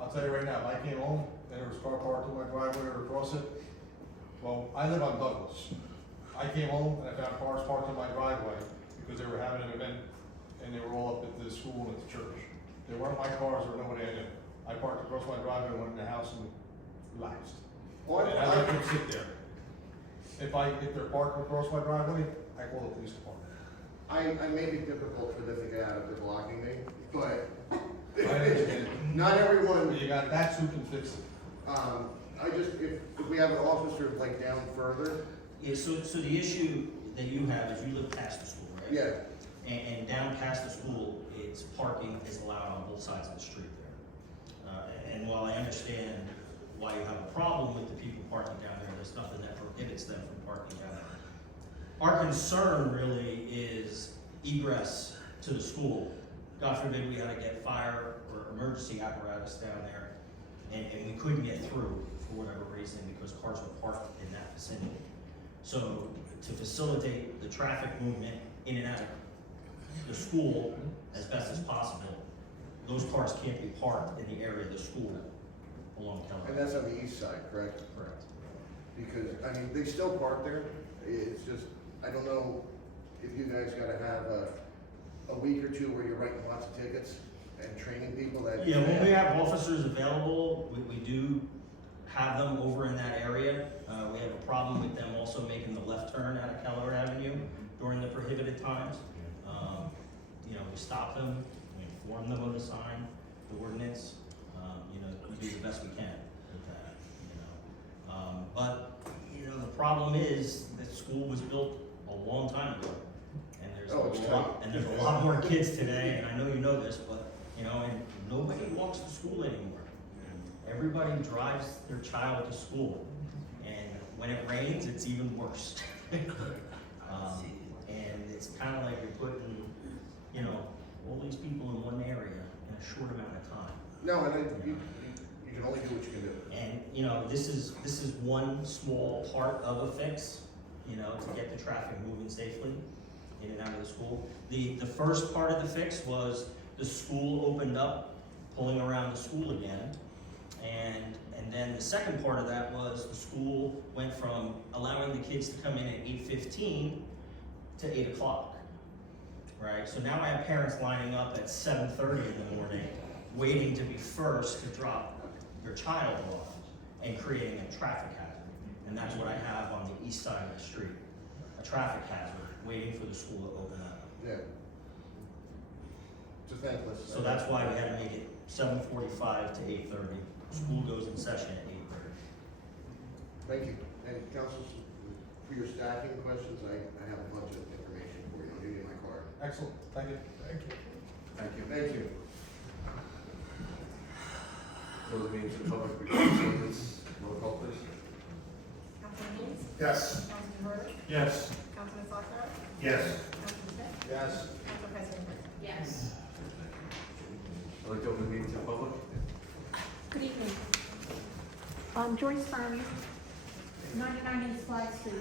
I'll tell you right now, if I came home and there was a car parked in my driveway or across it, well, I live on Douglas. I came home and I found cars parked in my driveway because they were having an event and they were all up at the school and at the church. They weren't my cars, there was nobody I knew. I parked across my driveway, went in the house and relaxed. Well, And I let them sit there. If they're parked across my driveway, I call the police department. I make it difficult for them to get out if they're blocking me, but I understand. not everyone, That's who can fix it. if we have an officer like down further, Yeah, so the issue that you have is you live past the school, right? yeah, And down past the school, it's parking is allowed on both sides of the street there. And while I understand why you have a problem with the people parking down there, there's nothing that prohibits them from parking down there. Our concern really is egress to the school. God forbid we had to get fire or emergency apparatus down there, and we couldn't get through for whatever reason because cars were parked in that vicinity. So to facilitate the traffic movement in and out of the school as best as possible, those cars can't be parked in the area of the school along Keller. and that's on the east side, correct? Correct. Because, they still park there, it's just, I don't know if you guys gotta have a week or two where you're writing lots of tickets and training people that. Yeah, when we have officers available, we do have them over in that area. We have a problem with them also making the left turn out of Keller Avenue during the prohibited times. We stop them, we inform them of the sign, the ordinance, we do the best we can with that, But, the problem is that school was built a long time ago. And there's a lot more kids today, and I know you know this, but, and nobody walks to school anymore. Everybody drives their child to school, and when it rains, it's even worse. And it's kind of like you're putting, all these people in one area in a short amount of time. No, and you can only do what you can do. And, this is one small part of a fix, to get the traffic moving safely in and out of the school. The first part of the fix was the school opened up, pulling around the school again. And then the second part of that was the school went from allowing the kids to come in at 8:15 to 8 o'clock, right? So now I have parents lining up at 7:30 in the morning, waiting to be first to drop your child off and creating a traffic hazard. And that's what I have on the east side of the street, a traffic hazard, waiting for the school to open up. Yeah. It's a thankless. So that's why we had to make it 7:45 to 8:30. School goes in session at 8:30. Thank you. And council, for your staffing questions, I have a bunch of information for you. I'll give you my card. Excellent, thank you. Thank you. Thank you. Thank you. Those meetings in public regarding ordinance, roll call please. Councilman Dean? Yes. Councilman Borough? Yes. Councilman Slaughter? Yes. Councilman Smith? Yes. Council President Burke? Yes. I'd like to open the meeting to the public. Good evening. Joyce Farley, 99 East Flag Street.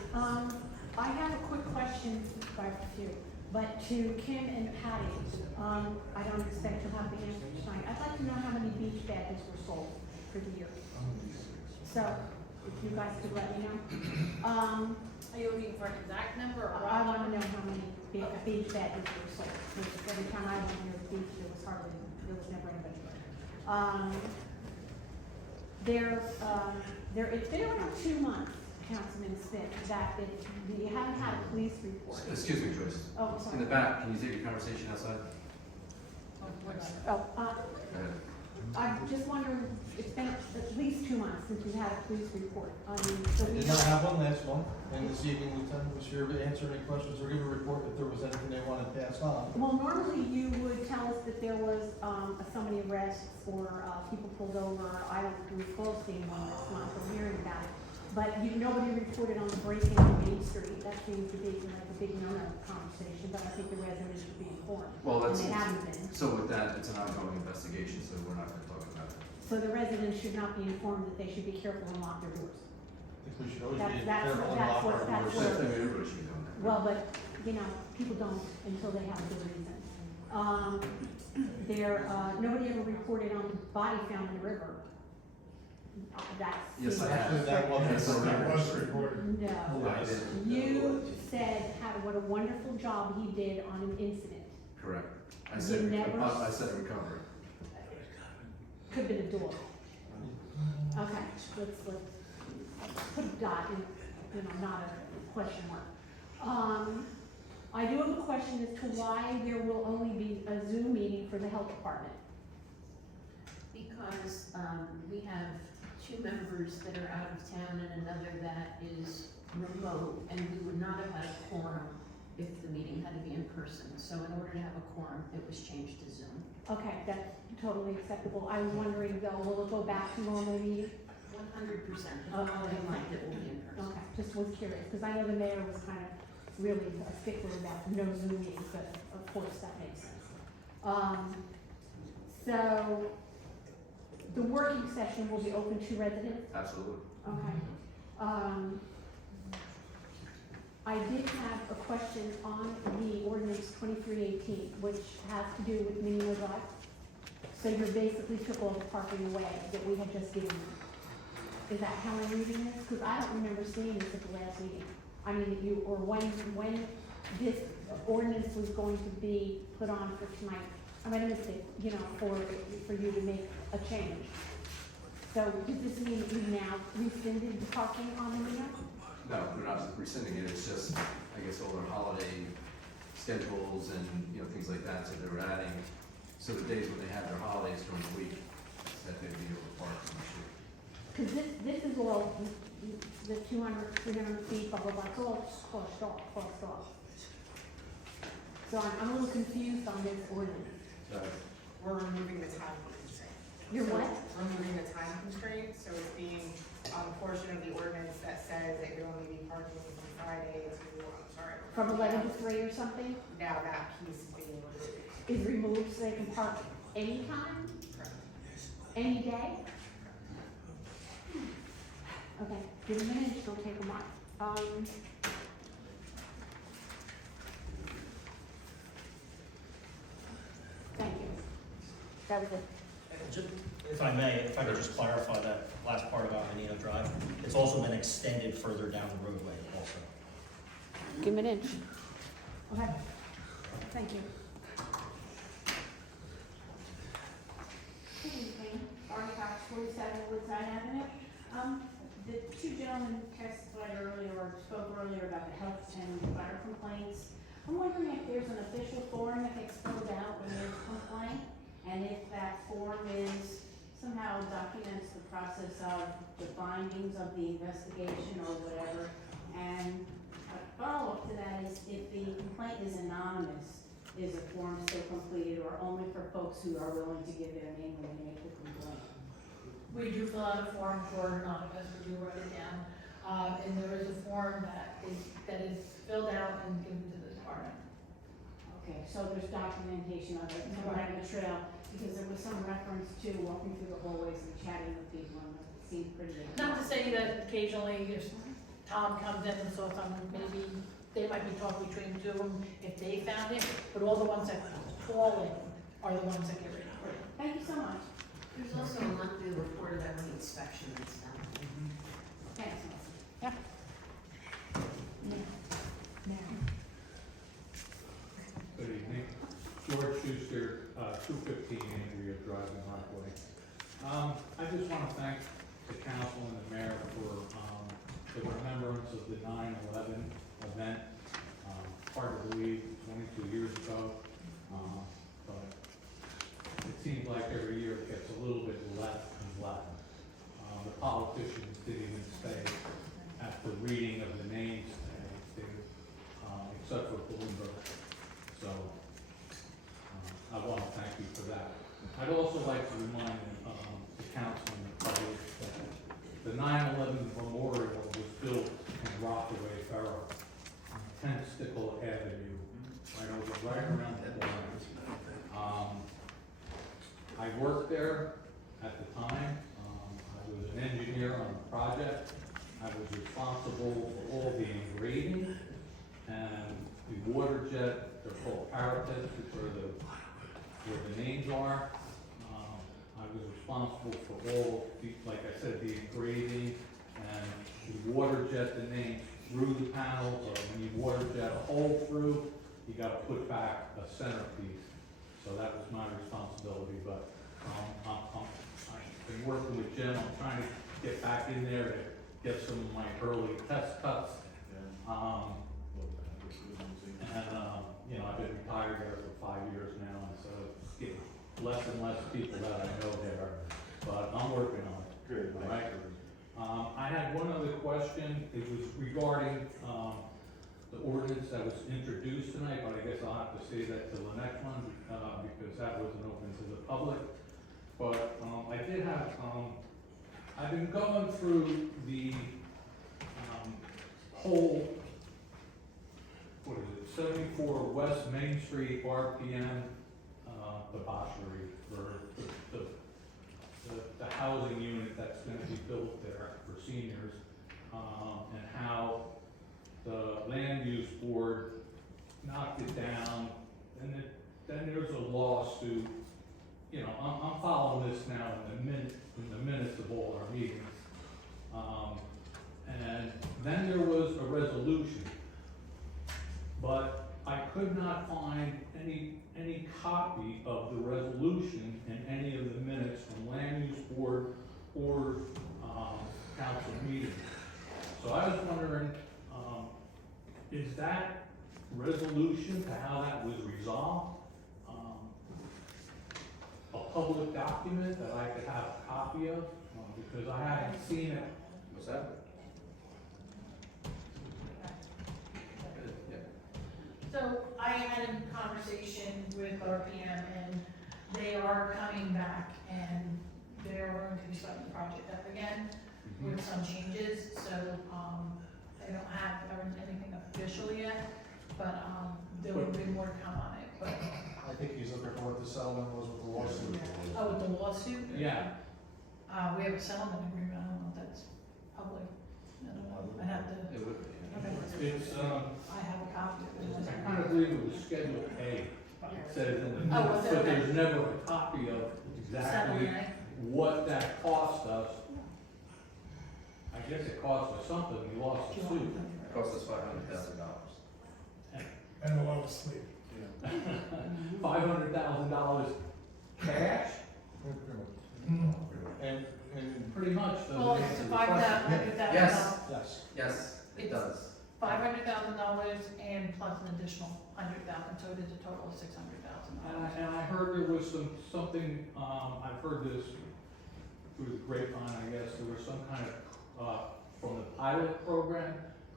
I have a quick question, I have a few, but to Kim and Patty, I don't expect you'll have the answer tonight. I'd like to know how many beach badges were sold for the year. So, if you guys could let me know. Are you looking for an exact number or? I wanna know how many beach badges were sold, because every time I went near the beach, there was never anybody. It's been around 2 months, Councilman Smith, that we haven't had a police report. Excuse me, Joyce. Oh, In sorry. the back, can you take your conversation outside? Oh, Go ahead. I'm just wondering, it's been at least 2 months since we've had a police report. I mean, so we Did not have one last month, and this evening Lieutenant was here to answer any questions or give a report if there was anything they wanted to pass on. Well, normally you would tell us that there was, so many arrests or, people pulled over. I don't recall seeing one this month or hearing about it. But nobody reported on the break-in on Main Street. That seems to be like a big no-no conversation, but I think the residents should be informed. Well, that's, And they haven't been. so with that, it's an ongoing investigation, so we're not gonna talk about it. So the residents should not be informed that they should be careful and lock their doors. I think we should always be That's careful and that's lock what- our that's doors. what- I mean, everybody should be doing that. Well, but, people don't until they have a good reason. Nobody ever reported on the body found in the river. That's. Yes, I Actually, have. that wasn't. Yes, I That have. was reported. No. I did. You said what a wonderful job he did on an incident. Correct. I You said, never- I said recovery. Could have been a door. Okay, let's put a dot in, not a question mark. I do have a question as to why there will only be a Zoom meeting for the health department. Because, we have 2 members that are out of town and another that is remote, and we would not have had a quorum if the meeting had to be in person. So in order to have a quorum, it was changed to Zoom. Okay, that's totally acceptable. I was wondering though, will it go back to normal meeting? 100%. If Okay. nothing like it will be in person. Okay, just was curious, because I know the mayor was kind of really a stickler about no Zoom meetings, but of course that makes sense. So, the working session will be open to residents? Absolutely. Okay. I did have a question on the ordinance 2318, which has to do with Minnewood Drive. So you basically took all the parking away that we had just given you. Is that how I'm reading this? Because I don't remember seeing this at the last meeting. I mean, or when this ordinance was going to be put on for tonight. I might have missed it, for you to make a change. So does this mean that you've now rescinded the parking on the Minnewood? No, we're not rescinding it, it's just, I guess, all their holiday schedules and, things like that, so they were adding, so the days when they have their holidays during the week, that they'd be able to park on the street. Because this is all, the 200, 300 feet, blah, blah, blah, it's all crossed off. So I'm a little confused on this ordinance. We're removing the time constraint. You're So what? Removing the time constraint, so it's being on a portion of the ordinance that says that you'll only be parking from Friday to, From 11 to 3 or something, Now that piece is being removed. is removed so they can park anytime, any day? Okay, give them an inch, don't take them out. Thank you. That was it. If I may, if I could just clarify that last part about Menino Drive, it's also been extended further down the roadway also. Give them an inch. Okay, thank you. Good evening, Barney Cox, 47 Woodside Avenue. The 2 gentlemen testified earlier, or spoke earlier about the health and fire complaints. I'm wondering if there's an official form that gets filled out when there's a complaint, and if that form somehow documents the process of the findings of the investigation or whatever. And a follow-up to that is if the complaint is anonymous, is a form still completed or only for folks who are willing to give their name when they make the complaint? We do fill out a form for anonymous, we do write it down, and there is a form that is filled out and given to the department. Okay, so there's documentation of it, so right in the trail, because there was some reference to walking through the hallways and chatting with people, and it seemed pretty. Not to say that occasionally, if Tom comes in and saw something, maybe they might be talking between the two of them if they found it, but all the ones that fall in are the ones that get reported. Thank you so much. There's also a monthly report of every inspection that's done. Thanks. Yeah. Good evening. George Schuster, 215 Andrea Drive in Rockaway. I just want to thank the council and the mayor for the remembrance of the 9/11 event. Hard to believe, 22 years ago, but it seems like every year it gets a little bit less and less. The politicians didn't even stay at the reading of the names today, except for Bloomberg. So I want to thank you for that. I'd also like to remind the council and the public that the 9/11 memorial was built in Rockaway, Borough, on 10 Stickle Avenue, right around the corner. I worked there at the time. I was an engineer on the project. I was responsible for all the engraving and the water jet. They're called parapets, which are where the names are. I was responsible for all, like I said, the engraving and the water jet the names through the panels, or when you water jet a hole through, you gotta put back a centerpiece. So that was my responsibility, but I've been working with Jim. I'm trying to get back in there to get some of my early test cuts. You know, I've been retired there for 5 years now, and so it's getting less and less people that I know there, but I'm working on it. Good. All right. I had one other question. It was regarding the ordinance that was introduced tonight, but I guess I'll have to say that to the next one because that wasn't open to the public. But I did have, I've been going through the whole, what is it, 74 West Main Street RPM debauchery for the housing unit that's going to be built there for seniors, and how the land use board knocked it down, and then there's a lawsuit. You know, I'm following this now in the minutes of all our meetings. And then there was a resolution, but I could not find any copy of the resolution in any of the minutes from land use board or council meeting. So I was wondering, is that resolution to how that was resolved a public document that I could have a copy of? Because I haven't seen it. What's that? So I had a conversation with RPM and they are coming back and they're going to be starting the project up again with some changes. So, they don't have anything official yet, but, there will be more to come on it, but. I think he's looking for what the settlement was with the lawsuit. Oh, with the lawsuit? Yeah. We have a settlement agreement, I don't know if that's public. I don't know, I have to. It would be. Okay. It's, I have a copy of it. I kind of believe it was Schedule A. It says in the Oh, minutes, was it? but Okay. there's never a copy of exactly Settlement, what that cost us. I guess it cost us something, we lost the suit. It cost us $500,000. And a lot of sleep. $500,000 cash, And pretty much. Well, it's $500,000. Yes. yes, Yes, it It's- does. $500,000 and plus an additional $100,000, so it is a total of $600,000. And I heard there was something, I've heard this through the grapevine, I guess, there was some kind of, from the pilot program,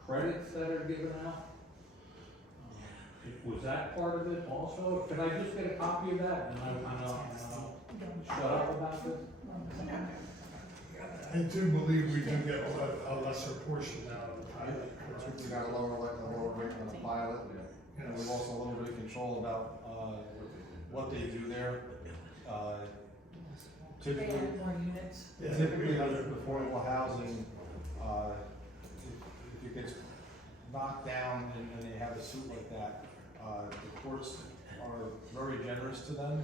credits that are given out. Was that part of it also? Could I just get a copy of that, and I'll shut up about this? I do believe we do get a lesser portion now of the pilot. we got a lower rate on the pilot. And we've also a little bit of control about, what they do there. They Typically, have more units. Yeah, typically under affordable housing, if you knocked down and they have a suit like that, the courts are very generous to them.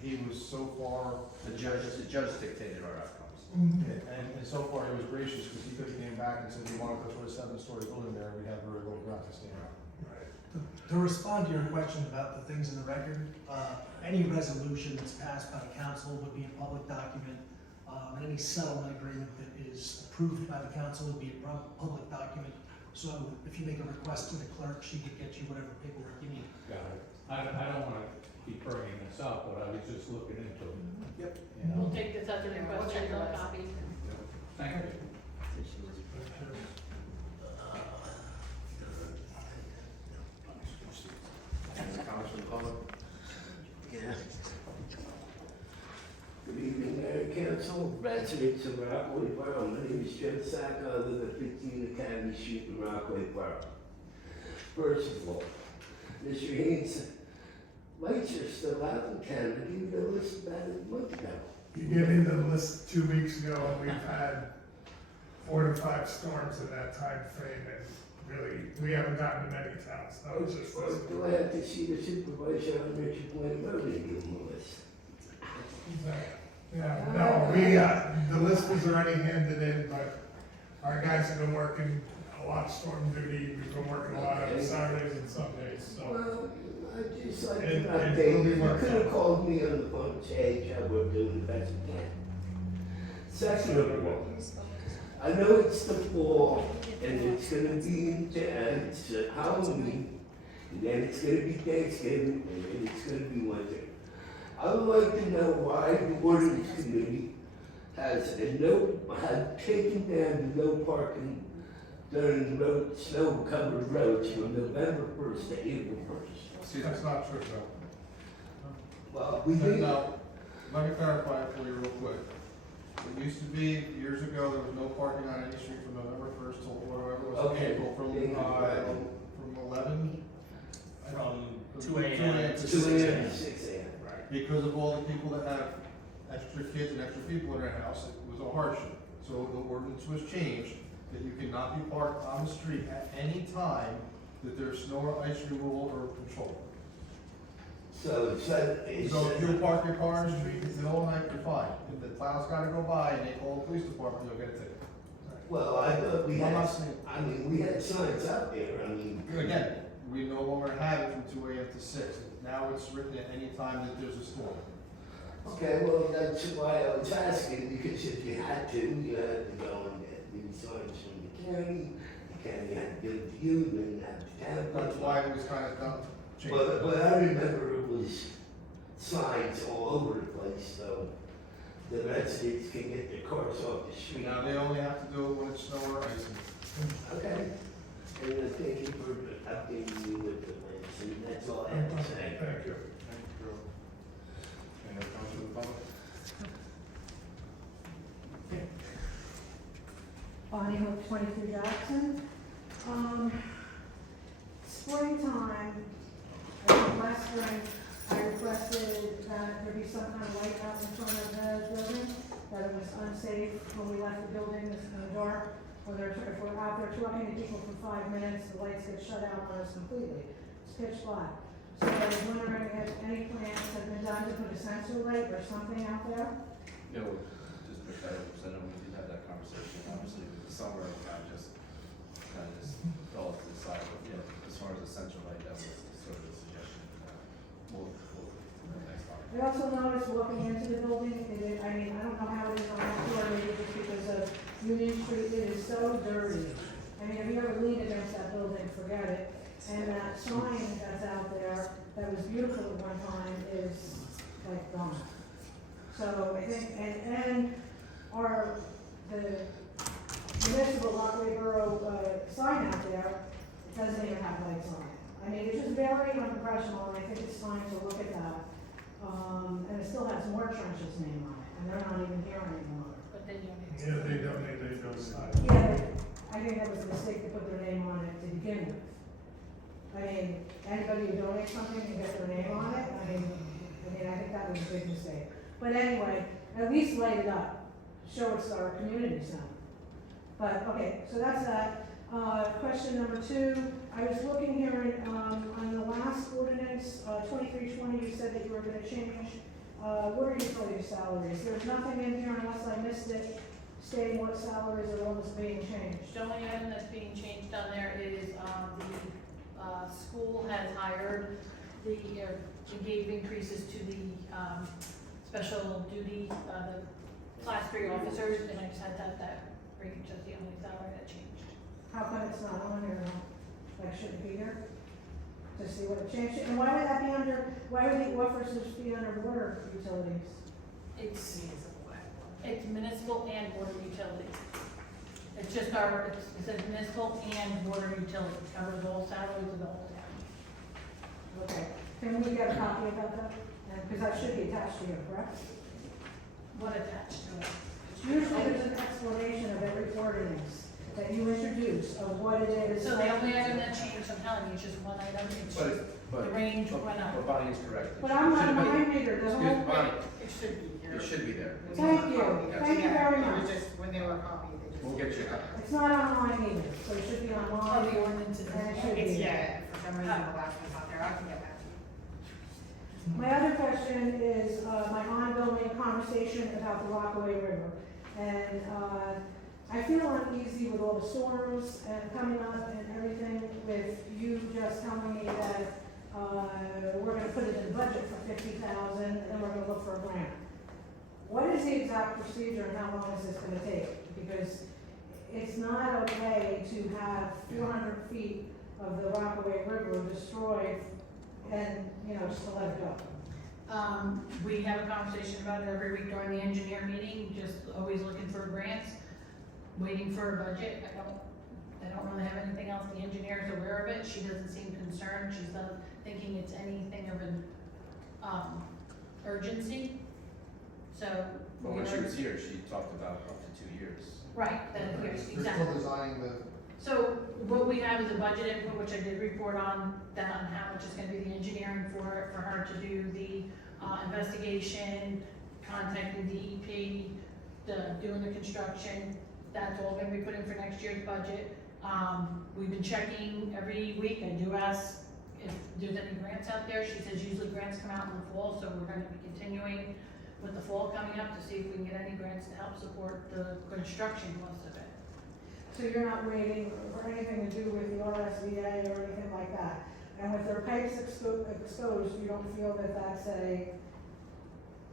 He was so far. The judge dictated our outcomes. And so far he was gracious, because he could have came back and said he wanted to put a 7-story building there, and we'd have very little ground to stand on. To respond to your question about the things in the record, any resolution that's passed by the council would be a public document. And any settlement agreement that is approved by the council would be a public document. So if you make a request to the clerk, she could get you whatever paperwork you need. Got it. I don't wanna keep bringing this up, but I was just looking into it. Yep. You know? We'll take this as a request, and a copy. Thank you. Comments from the public? Yeah. Good evening, Mayor Council, residents of Rockaway Borough. My name is Jim Sack. I live at 15 Academy Street in Rockaway Borough. First of all, Mr. Haynes, lights are still out in town. I gave you the list about a month ago. You gave me the list 2 weeks ago, and we've had 4 to 5 storms in that time frame, and really, we haven't gotten to many towns. No, it's just this. Glad to see the supervisor on Richard Point Road and give him a list. Yeah, no, the list was already handed in, but our guys have been working a lot of storm duty. We've been working a lot on Saturdays and Sundays, so. Well, I just like It- to it update will be you. You worked could have out. called me on the phone and said, hey, Joe, we're doing the best we can. Second of all, I know it's the fall, and it's gonna be, it's Halloween, and then it's gonna be Thanksgiving, and then it's gonna be winter. I would like to know why the ordinance committee has taken down the no parking during the road, snow-covered roads from November 1st to April 1st. That's not true, Joe. Well, we No, did. no, let me clarify it for you real quick. It used to be, years ago, there was no parking on any street from November 1st till whatever it was, Okay. April, from 11. From From 2 a.m. 2 a.m. to 6 a.m. Because of all the people that have extra kids and extra people in their house, it was a hardship. So the ordinance was changed, that you cannot be parked on the street at any time that there's snow or ice removal or control. So it's So if you park your car in the street in the middle of the night, you're fine. If the plow's gotta go by and they call the police department, you'll get a ticket. well, I thought we I'm had, not saying- I mean, we had signs out there, I mean. Again, we no longer have it from 2 a.m. to 6. Now it's written at any time that there's a storm. Okay, well, that's why I was asking, because if you had to go and get these signs from the county had to give it to you, then you have to have. That's why it was kind of done. But I remember it was signs all over the place, so the residents can get their cars off the street. Now, they only have to do it when it's snow or ice. Okay, and thank you for updating me with the plans, and that's all I have to say. Thank you. Any other comments from the public? Bonnie Hope, 22 Jackson. Springtime, I think last spring, I requested that there be some kind of light out in front of the building, that it was unsafe when we left the building, it's in the dark. Whether if we're out there talking to people for 5 minutes, the lights get shut out on us completely. It's pitch black. So I was wondering if any plans have been done to put a sensor light or something out there? Yeah, we'll just push that over, because I know we did have that conversation, obviously, with the summer, it kind of just fell to the side, but, you know, as far as the central light, that was sort of a suggestion, we'll, next time. I also noticed walking into the building, I mean, I don't know how it is on the floor, maybe just because of Union Street, it is so dirty. I mean, if you ever lean against that building, forget it. And that sign that's out there, that was beautiful at one time, is like gone. So I think, and the municipal Rockaway Borough, sign out there doesn't even have lights on it. I mean, it's just very unprofessional, and I think it's time to look at that. And it still has more Trench's name on it, and they're not even here anymore. But they donate. Yeah, they donate. Yeah, I think that was a mistake to put their name on it to begin with. I mean, anybody who donates something can get their name on it, I think that was a big mistake. But anyway, at least light it up, show it's our community center. But, okay, so that's that. Question number 2, I was looking here in, on the last ordinance, 2320, you said that you were gonna change, water utility salaries. There's nothing in here unless I missed it, stating what salaries are almost being changed. The only item that's being changed on there is, the school has hired gave increases to the, special duty, the class 3 officers, and I just had that rate, just the only salary that changed. How come it's not on here now? Like, should it be here? To see what it changed, and why would that be under, why would the officers be under water utilities? It's municipal and water utilities. It's just it says municipal and water utilities, covers all salaries of the whole town. Okay, can we get a copy about that? Because that should be attached to you, correct? What attached to it? Usually there's an explanation of every ordinance that you introduce of what it is. So the only item that changed, I'm telling you, it's just one item, it's just the range went up. But Bonnie is correct. But I'm not a mind reader, the whole. Excuse me, Bonnie, It should be here. it should be there. Thank you very It much. was just, when they were copied, they just. We'll get you. It's not online either, so it should be Oh, online. the ordinance is. And it should It's, be. yeah, for some reason the last one's not there, I can get back to you. My other question is, my ongoing conversation about the Rockaway River. And, I feel uneasy with all the storms and coming up and everything with you just telling me that, we're gonna put it in the budget for 50,000 and then we're gonna look for a grant. What is the exact procedure and how long is this gonna take? Because it's not okay to have 400 feet of the Rockaway River destroyed and, you know, just to let it go. We have a conversation about it every week during the engineer meeting, just always looking for grants, waiting for a budget. I don't really have anything else. The engineer is aware of it. She doesn't seem concerned. She's not thinking it's anything of an, urgency. So. But when she was here, she talked about up to 2 years. Right, that, yes, They're exactly. still designing the, So what we have is a budget input, which I did report on, that on how much is gonna be the engineering for it, for her to do the, investigation, contacting DEP, doing the construction. That's all gonna be put in for next year's budget. We've been checking every week. I do ask if there's any grants out there. She says usually grants come out in the fall, so we're gonna be continuing with the fall coming up to see if we can get any grants to help support the construction cost of it. So you're not waiting for anything to do with the RSVA or anything like that? And with their pipes exposed, you don't feel that that's a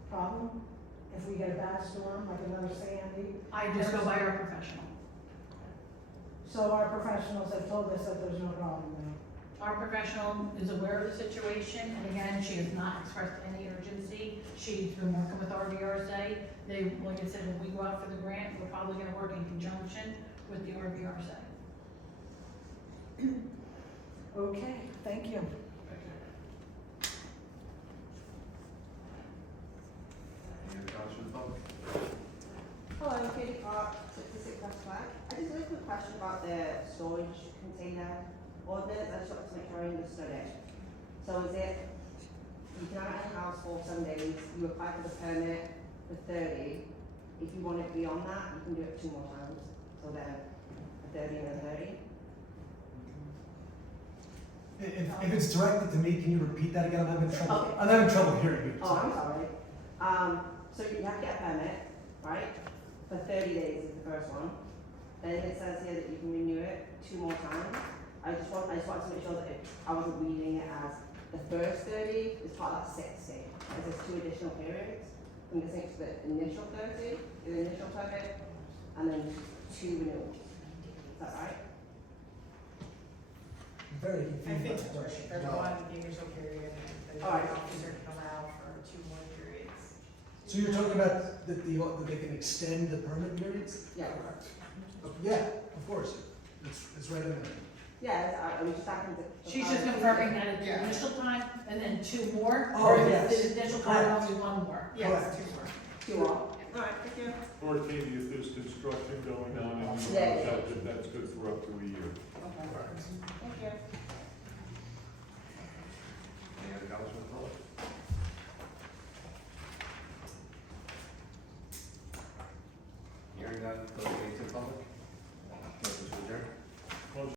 problem? If we get a bad storm, like another Sandy? I just go by our professional. So our professionals have told us that there's no problem there. Our professional is aware of the situation, and again, she has not expressed any urgency. She's been working with RVRSA. They, like I said, when we go out for the grant, we're probably gonna work in conjunction with the RVRSA. Okay, thank you. Thank you. Any other comments from the public? Hello, Katie Clark, 66 West Flag. I just had a quick question about the storage container ordinance. I just wanted to make sure I understood it. So is it, you can have it in the house for 7 days, you apply for the permit for 30. If you want it beyond that, you can do it 2 more times. So then a 30 and a 30. If it's directed to me, can you repeat that again? I'm having trouble, Okay. I'm having trouble hearing you. Oh, I'm sorry. So you have to get a permit, right? For 30 days is the first one. Then it says here that you can renew it 2 more times. I just wanted to make sure that I wasn't reading it as the first 30 is part of that 60. Because there's 2 additional periods. I'm guessing it's the initial 30, the initial permit, and then 2 renewals. Is that right? Very I think confused by the question. there's No. one, the initial period, and then All right. the officer can allow for 2 more periods. So you're talking about that they can extend the permit periods? Yeah. Yeah, of course. It's right in there. Yeah, I was just asking. She's just confirming that it's the Yeah. initial time and then 2 more, Oh, or if yes. it's the initial time and Correct. only 1 more. Yes, Correct. 2 more. 2 more. All right, thank you. Or Katie, if there's construction going on and you Yeah. know that's good for up to a year. Okay. Thank you. Any other comments from the public? Hearing none, close the meeting to the public.